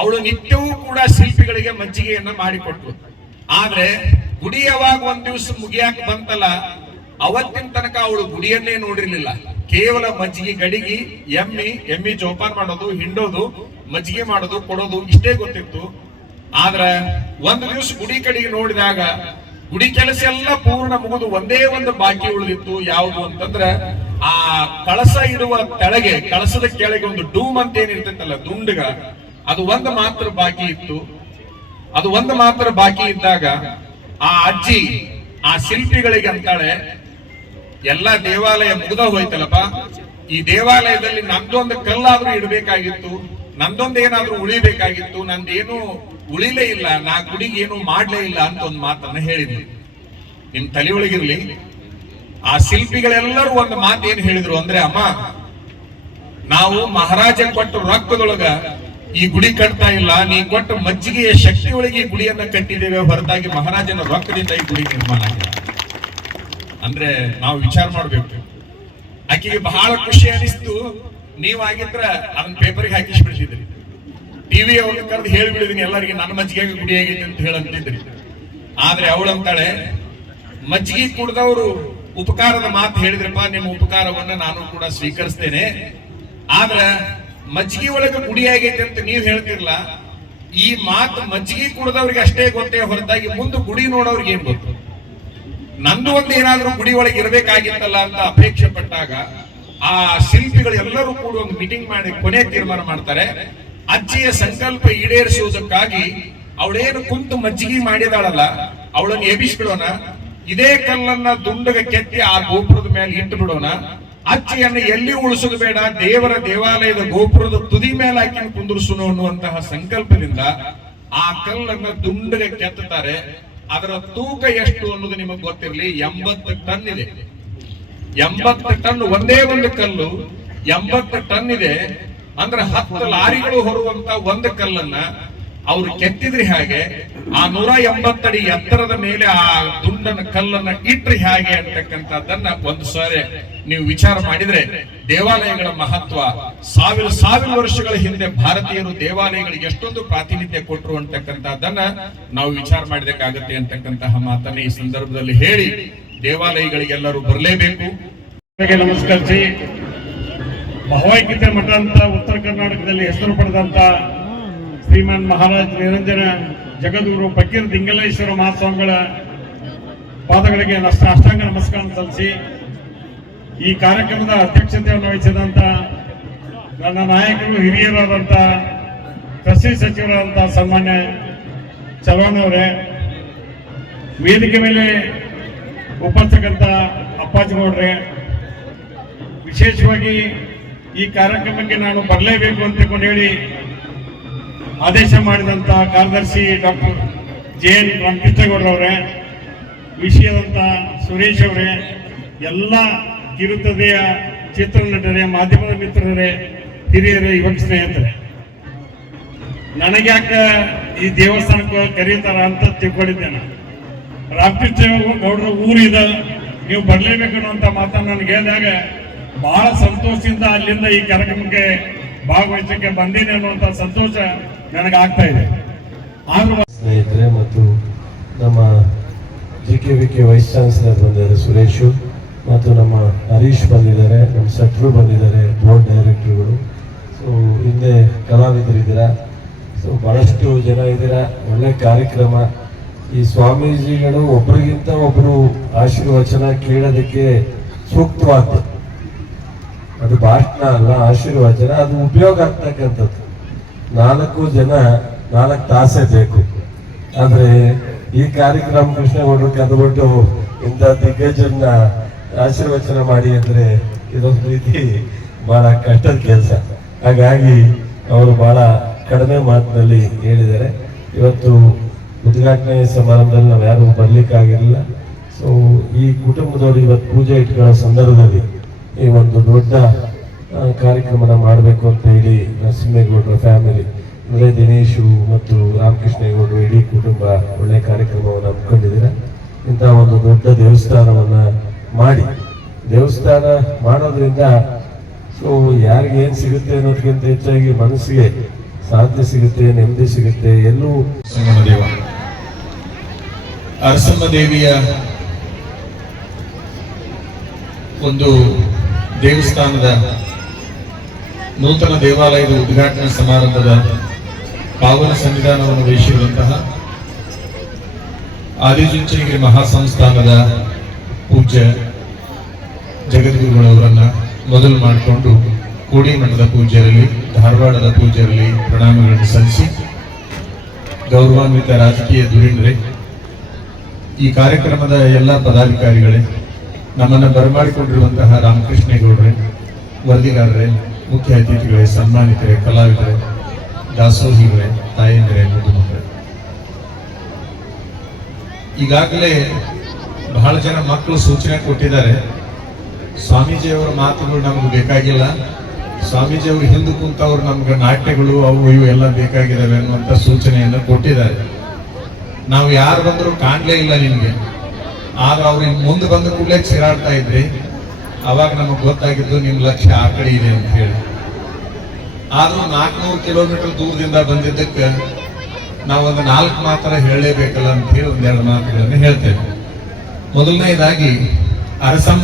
ಅವಳು ನಿತ್ಯವೂ ಕೂಡ ಶಿಲ್ಪಿಗಳಿಗೆ ಮಜ್ಜಿಗೆಯನ್ನ ಮಾಡಿಕೊಟ್ರು. ಆದ್ರೆ ಗುಡಿ ಯಾವಾಗ ಒಂದ್ ದಿವಸ ಮುಗಿಯಾಕ ಬಂತಲ್ಲ, ಅವತ್ತಿನ ತನಕ ಅವಳು ಗುಡಿಯನ್ನೇ ನೋಡಿರ್ಲಿಲ್ಲ. ಕೇವಲ ಮಜ್ಜಿಗೆ ಗಡಿಗಿ, ಎಮ್ಮಿ ಜೋಪಾನ್ ಮಾಡೋದು, ಹಿಂಡೋದು, ಮಜ್ಜಿಗೆ ಮಾಡೋದು, ಕೊಡೋದು, ಇಷ್ಟೇ ಗೊತ್ತಿತ್ತು. ಆದ್ರ ಒಂದು ದಿವಸ ಗುಡಿ ಕಡೆಗೆ ನೋಡಿದಾಗ ಗುಡಿ ಕೆಲಸ ಎಲ್ಲ ಪೂರ್ಣ ಮುಗಿದು ಒಂದೇ ಒಂದು ಬಾಕಿ ಉಳಿದಿತ್ತು. ಯಾವುದು ಅಂತಂದ್ರೆ, ಆ ಕಳಸ ಇರುವ ತೆಳಗೆ, ಕಳಸದ ಕೆಳಗೆ ಒಂದು ಡೂಮ್ ಅಂತ ಏನಿರ್ತೈತಲ್ಲ ದುಂಡಗ, ಅದು ಒಂದು ಮಾತ್ರ ಬಾಕಿ ಇತ್ತು. ಅದು ಒಂದು ಮಾತ್ರ ಬಾಕಿ ಇದ್ದಾಗ ಆ ಅಜ್ಜಿ ಆ ಶಿಲ್ಪಿಗಳಿಗೆ ಅಂತಾಳೆ, ಎಲ್ಲ ದೇವಾಲಯ ಮುಗ್ದ ಹೋಯ್ತಲ್ಲಪ್ಪ, ಈ ದೇವಾಲಯದಲ್ಲಿ ನಂದೊಂದು ಕಲ್ಲಾದ್ರೂ ಇಡಬೇಕಾಗಿತ್ತು, ನಂದೊಂದು ಏನಾದ್ರೂ ಉಳಿಬೇಕಾಗಿತ್ತು, ನಂದೇನು ಉಳಿಲೇ ಇಲ್ಲ, ನಾ ಗುಡಿಗೆ ಏನು ಮಾಡ್ಲೇ ಇಲ್ಲ ಅಂತ ಒಂದು ಮಾತನ್ನ ಹೇಳಿದ್ವಿ. ನಿಮ್ ತಲೆ ಒಳಗಿರ್ಲಿ, ಆ ಶಿಲ್ಪಿಗಳೆಲ್ಲರೂ ಒಂದು ಮಾತು ಏನ್ ಹೇಳಿದ್ರು ಅಂದ್ರೆ, ಅಮ್ಮ ನಾವು ಮಹಾರಾಜ ಕೊಟ್ಟ ರೊಕ್ಕದೊಳಗ ಈ ಗುಡಿ ಕಟ್ತಾ ಇಲ್ಲ, ನೀ ಕೊಟ್ಟ ಮಜ್ಜಿಗೆಯ ಶಕ್ತಿ ಒಳಗೆ ಈ ಗುಡಿಯನ್ನ ಕಟ್ಟಿದ್ದೇವೆ ಹೊರತಾಗಿ ಮಹಾರಾಜನ ರೊಕ್ಕದಿಂದ ಈ ಗುಡಿ ನಿರ್ಮಾಣ ಆಗಿದೆ. ಅಂದ್ರೆ ನಾವು ವಿಚಾರ ಮಾಡ್ಬೇಕು. ಆಕೆಗೆ ಬಹಳ ಖುಷಿ ಅನಿಸ್ತು. ನೀವಾಗಿದ್ರ ಅದನ್ನ ಪೇಪರ್ಗೆ ಹಾಕಿಸ್ಬಿಡ್ತಿದ್ರಿ, ಟಿವಿ ಅವ್ರನ್ನ ಕರೆದು ಹೇಳ್ಬಿಡಿದೀನಿ ಎಲ್ಲರಿಗೆ ನನ್ನ ಮಜ್ಜಿಗೆ ಗುಡಿ ಆಗೈತೆ ಅಂತ ಹೇಳಂತಿದ್ರಿ. ಆದ್ರೆ ಅವಳಂತಾಳೆ, ಮಜ್ಜಿಗೆ ಕುಡ್ದವರು ಉಪಕಾರದ ಮಾತು ಹೇಳಿದ್ರಪ್ಪ, ನಿಮ್ಮ ಉಪಕಾರವನ್ನ ನಾನು ಕೂಡ ಸ್ವೀಕರಿಸ್ತೇನೆ. ಆದ್ರ ಮಜ್ಜಿಗೆ ಒಳಗೆ ಗುಡಿ ಆಗೈತೆ ಅಂತ ನೀವ್ ಹೇಳ್ತಿರ್ಲ, ಈ ಮಾತು ಮಜ್ಜಿಗೆ ಕುಡ್ದವ್ರಿಗೆ ಅಷ್ಟೇ ಗೊತ್ತೇ ಹೊರತಾಗಿ ಮುಂದೆ ಗುಡಿ ನೋಡೋರ್ಗೆ ಏನ್ ಗೊತ್ತು? ನಂದು ಒಂದು ಏನಾದ್ರೂ ಗುಡಿ ಒಳಗೆ ಇರ್ಬೇಕಾಗಿತ್ತಲ್ಲ ಅಂತ ಅಪೇಕ್ಷೆ ಪಟ್ಟಾಗ ಆ ಶಿಲ್ಪಿಗಳು ಎಲ್ಲರೂ ಕೂಡ ಒಂದು ಮೀಟಿಂಗ್ ಮಾಡಿ ಕೊನೆ ತೀರ್ಮಾನ ಮಾಡ್ತಾರೆ. ಅಜ್ಜಿಯ ಸಂಕಲ್ಪ ಈಡೇರಿಸುವುದಕ್ಕಾಗಿ ಅವಳೇನು ಕುಂತು ಮಜ್ಜಿಗೆ ಮಾಡಿದಾಳಲ್ಲ, ಅವಳನ್ನು ಎಬ್ಬಿಸ್ಬಿಡೋಣ, ಇದೇ ಕಲ್ಲನ್ನ ದುಂಡಗ ಕೆತ್ತಿ ಆ ಗೋಪುರದ ಮೇಲೆ ಇಟ್ಟು ಬಿಡೋಣ, ಅಜ್ಜಿಯನ್ನು ಎಲ್ಲಿ ಉಳಿಸೋದು ಬೇಡ, ದೇವರ ದೇವಾಲಯದ ಗೋಪುರದ ತುದಿ ಮೇಲೆ ಹಾಕಿ ಕುಂದಿರಿಸೋಣ ಅನ್ನುವಂತಹ ಸಂಕಲ್ಪದಿಂದ ಆ ಕಲ್ಲನ್ನು ದುಂಡಗೆ ಕೆತ್ತುತ್ತಾರೆ. ಅದರ ತೂಕ ಎಷ್ಟು ಅನ್ನೋದು ನಿಮಗೆ ಗೊತ್ತಿರಲಿ, 80 ಟನ್ ಇದೆ. 80 ಟನ್ ಒಂದೇ ಒಂದು ಕಲ್ಲು 80 ಟನ್ ಇದೆ. ಅಂದ್ರೆ 10 ಲಾರಿಗಳು ಹೊರುವಂತ ಒಂದು ಕಲ್ಲನ್ನ ಅವ್ರು ಕೆತ್ತಿದ್ರಿ ಹಾಗೆ, ಆ 180 ಅಡಿ ಎತ್ತರದ ಮೇಲೆ ಆ ದುಂಡನ ಕಲ್ಲನ್ನ ಇಟ್ರಿ ಹಾಗೆ ಅಂತಕ್ಕಂಥದ್ದನ್ನ ಒಂದು ಸಾರಿ ನೀವು ವಿಚಾರ ಮಾಡಿದ್ರೆ, ದೇವಾಲಯಗಳ ಮಹತ್ವ ಸಾವಿರ ವರ್ಷಗಳ ಹಿಂದೆ ಭಾರತೀಯರು ದೇವಾಲಯಗಳಿಗೆ ಎಷ್ಟೊಂದು ಪ್ರಾತಿನಿಧ್ಯ ಕೊಟ್ಟರು ಅಂತಕ್ಕಂಥದ್ದನ್ನ ನಾವು ವಿಚಾರ ಮಾಡಬೇಕಾಗತ್ತೆ ಅಂತಕ್ಕಂತಹ ಮಾತನ್ನ ಈ ಸಂದರ್ಭದಲ್ಲಿ ಹೇಳಿ, ದೇವಾಲಯಗಳಿಗೆಲ್ಲರೂ ಬರಲೇಬೇಕು. ನಮಸ್ಕರಿಸಿ, ಭಾವೈಕ್ಯತೆ ಮಠ ಅಂತ ಉತ್ತರ ಕರ್ನಾಟಕದಲ್ಲಿ ಹೆಸರು ಪಡೆದಂತ ಶ್ರೀಮಾನ್ ಮಹಾರಾಜ್ ನಿರಂಜನ ಜಗದ್ಗುರು ಫಕೀರ್ ದಿಂಗಲೇಶ್ವರ ಮಹಾಸ್ವಾಮಿಗಳ ಪಾದಗಳಿಗೆ ಅಷ್ಟಾಂಗ ನಮಸ್ಕಾರ ಸಲ್ಲಿಸಿ, ಈ ಕಾರ್ಯಕ್ರಮದ ಅಧ್ಯಕ್ಷತೆಯನ್ನು ವಹಿಸಿದಂತ ನನ್ನ ನಾಯಕರು, ಹಿರಿಯರಾದಂಥ ಕೃಷಿ ಸಚಿವರಾದಂಥ ಸನ್ಮಾನ್ಯ ಚಲವಣ್ಣ ಅವರೇ, ವೇದಿಕೆ ಮೇಲೆ ಉಪಸ್ಥಿತಂತ ಅಪ್ಪಾಜಿಗೌಡ್ರೆ, ವಿಶೇಷವಾಗಿ ಈ ಕಾರ್ಯಕ್ರಮಕ್ಕೆ ನಾನು ಬರಲೇಬೇಕು ಅಂತ ಹೇಳಿ ಆದೇಶ ಮಾಡಿದಂತ ಕಾರ್ಯದರ್ಶಿ ಡಾಕ್ಟರ್ JN ರಾಮಕೃಷ್ಣೇಗೌಡರವರೇ, ವಿಷಯದಂತ ಸುರೇಶ್ ಅವರೇ, ಎಲ್ಲ ಕಿರುತೆರೆಯ ಚಿತ್ರನಟರೇ, ಮಾಧ್ಯಮದ ಮಿತ್ರರೇ, ಹಿರಿಯರೇ, ಯುವಕ ಸ್ನೇಹಿತರೆ, ನನಗ್ಯಾಕೆ ಈ ದೇವಸ್ಥಾನಕ್ಕೆ ಕರೀತಾರ ಅಂತ ತಿಳ್ಕೊಂಡಿದ್ದೇನೆ. ರಾಮಕೃಷ್ಣೇಗೌಡರ ಊರಿದ, ನೀವು ಬರಲೇಬೇಕು ಅನ್ನುವಂಥ ಮಾತನ್ನು ನನಗೆ ಹೇಳಿದಾಗ ಬಹಳ ಸಂತೋಷದಿಂದ ಅಲ್ಲಿಂದ ಈ ಕಾರ್ಯಕ್ರಮಕ್ಕೆ ಭಾಗವಹಿಸಕ್ಕೆ ಬಂದೀನಿ ಅನ್ನುವಂಥ ಸಂತೋಷ ನನಗಾಗ್ತಾ ಇದೆ. ಆದ್ರೂ ಸ್ನೇಹಿತರೆ ಮತ್ತು ನಮ್ಮ JKVK ವೈಸ್ ಚಾನ್ಸಲರ್ ಬಂದಿದ್ದಾರೆ ಸುರೇಶು, ಮತ್ತು ನಮ್ಮ ಹರೀಶ್ ಬಂದಿದ್ದಾರೆ, ನಮ್ಮ ಸತ್ರು ಬಂದಿದ್ದಾರೆ, ಬೋರ್ಡ್ ಡೈರೆಕ್ಟರ್ಗಳು. ಸೊ ಹಿಂದೆ ಕಲಾವಿದರಿದ್ದೀರಾ, ಸೊ ಬಹಳಷ್ಟು ಜನ ಇದ್ದೀರಾ. ಒಳ್ಳೆ ಕಾರ್ಯಕ್ರಮ. ಈ ಸ್ವಾಮೀಜಿಗಳು ಒಬ್ಬರಿಗಿಂತ ಒಬ್ಬರು ಆಶೀರ್ವಚನ ಕೇಳೋದಕ್ಕೆ ಸೂಕ್ತವಾದ, ಅದು ಭಾಷಣ ಅಲ್ಲ, ಆಶೀರ್ವಚನ. ಅದು ಉಪಯೋಗ ಆಗ್ತಕ್ಕಂಥದ್ದು. 4 ಜನ 4 ತಾಸೇ ಬೇಕು. ಆದ್ರೆ ಈ ಕಾರ್ಯಕ್ರಮ ಕೃಷ್ಣೇಗೌಡರು ಕರೆದುಬಿಟ್ಟು ಇಂಥ ದಿಗ್ಗಜರನ್ನ ಆಶೀರ್ವಚನ ಮಾಡಿ ಅಂದ್ರೆ ಇದೊಂದು ರೀತಿ ಬಹಳ ಕಷ್ಟದ ಕೆಲಸ. ಹಾಗಾಗಿ ಅವರು ಬಹಳ ಕಡಿಮೆ ಮಾತಿನಲ್ಲಿ ಹೇಳಿದ್ದಾರೆ. ಇವತ್ತು ಉದ್ಘಾಟನೆ ಸಮಾರಂಭದಲ್ಲಿ ನಾವು ಯಾರು ಬರ್ಲಿಕ್ಕಾಗಿರಲಿಲ್ಲ. ಸೊ ಈ ಕುಟುಂಬದವರು ಇವತ್ತು ಪೂಜೆ ಇಟ್ಕೊಳ್ಳೋ ಸಂದರ್ಭದಲ್ಲಿ ಈ ಒಂದು ದೊಡ್ಡ ಕಾರ್ಯಕ್ರಮನ ಮಾಡಬೇಕು ಅಂತ ಹೇಳಿ ನರಸಿಂಹೇಗೌಡರ ಫ್ಯಾಮಿಲಿ ಅಂದರೆ ದಿನೇಶು ಮತ್ತು ರಾಮಕೃಷ್ಣೇಗೌಡರು ಇಡೀ ಕುಟುಂಬ ಒಳ್ಳೆ ಕಾರ್ಯಕ್ರಮವನ್ನು ಹಮ್ಮಿಕೊಂಡಿದ್ದೀರ. ಇಂಥ ಒಂದು ದೊಡ್ಡ ದೇವಸ್ಥಾನವನ್ನು ಮಾಡಿ, ದೇವಸ್ಥಾನ ಮಾಡೋದ್ರಿಂದ ಸೊ ಯಾರಿಗೆ ಏನು ಸಿಗುತ್ತೆ ಅನ್ನೋದಕ್ಕಿಂತ ಹೆಚ್ಚಾಗಿ ಮನಸ್ಸಿಗೆ ಶಾಂತಿ ಸಿಗುತ್ತೆ, ನೆಮ್ಮದಿ ಸಿಗುತ್ತೆ. ಎಲ್ಲೂ ದೇವ ಅರಸಮ್ಮ ದೇವಿಯ ಒಂದು ದೇವಸ್ಥಾನದ ನೂತನ ದೇವಾಲಯದ ಉದ್ಘಾಟನಾ ಸಮಾರಂಭದ ಪಾವನ ಸಂವಿಧಾನವನ್ನು ವಹಿಸಿರುವಂತಹ ಆದಿಚುಂಚನಗಿರಿ ಮಹಾಸಂಸ್ಥಾನದ ಪೂಜ್ಯ ಜಗದ್ಗುರುಗಳವರನ್ನ ಮೊದಲು ಮಾಡಿಕೊಂಡು ಕೋಡಿ ಮಠದ ಪೂಜ್ಯರಲ್ಲಿ, ಧಾರವಾಡದ ಪೂಜ್ಯರಲ್ಲಿ ಪ್ರಣಾಮಗಳನ್ನು ಸಲ್ಲಿಸಿ, ಗೌರವಾನ್ವಿತ ರಾಜಕೀಯ ಧುರೀಣರೇ, ಈ ಕಾರ್ಯಕ್ರಮದ ಎಲ್ಲ ಪದಾಧಿಕಾರಿಗಳೇ, ನಮ್ಮನ್ನು ಬರಮಾಡಿಕೊಂಡಿರುವಂತಹ ರಾಮಕೃಷ್ಣೇಗೌಡರೇ, ವರದಿಗಾರರೇ, ಮುಖ್ಯ ಅತಿಥಿಗಳೇ, ಸನ್ಮಾನಿತರೇ, ಕಲಾವಿದರೇ, ದಾಸೋಹಿಗಳೇ, ತಾಯಂದಿರೇ, ಮಕ್ಕಳೇ, ಈಗಾಗಲೇ ಬಹಳ ಜನ ಮಕ್ಕಳು ಸೂಚನೆ ಕೊಟ್ಟಿದ್ದಾರೆ. ಸ್ವಾಮೀಜಿಯವರ ಮಾತುಗಳು ನಮ್ಗೆ ಬೇಕಾಗಿಲ್ಲ, ಸ್ವಾಮೀಜಿಯವರು ಹಿಂದೆ ಕುಂತವ್ರು ನಮ್ಗೆ ನಾಟ್ಯಗಳು ಅವು ಇವು ಎಲ್ಲ ಬೇಕಾಗಿದ್ದಾವೆ ಅನ್ನುವಂಥ ಸೂಚನೆಯನ್ನು ಕೊಟ್ಟಿದ್ದಾರೆ. ನಾವು ಯಾರು ಬಂದರೂ ಕಾಣಲೇ ಇಲ್ಲ ನಿಮ್ಗೆ, ಆದ್ರೆ ಅವ್ರು ಮುಂದೆ ಬಂದ ಕೂಡಲೇ ಚಿರಾಡ್ತಾ ಇದ್ರಿ. ಅವಾಗ ನಮಗೆ ಗೊತ್ತಾಗಿದ್ದು ನಿಮ್ಮ ಲಕ್ಷ್ಯ ಆ ಕಡೆ ಇದೆ ಅಂತ ಹೇಳಿ. ಆದ್ರೂ 400 ಕಿಲೋಮೀಟರ್ ದೂರದಿಂದ ಬಂದಿದ್ದಕ್ಕೆ ನಾವೊಂದು 4 ಮಾತ್ರ ಹೇಳಲೇಬೇಕಲ್ಲ ಅಂತ ಹೇಳಿ 1-2 ಮಾತುಗಳನ್ನು ಹೇಳ್ತೇವೆ. ಮೊದಲನೇದಾಗಿ ಅರಸಮ್ಮ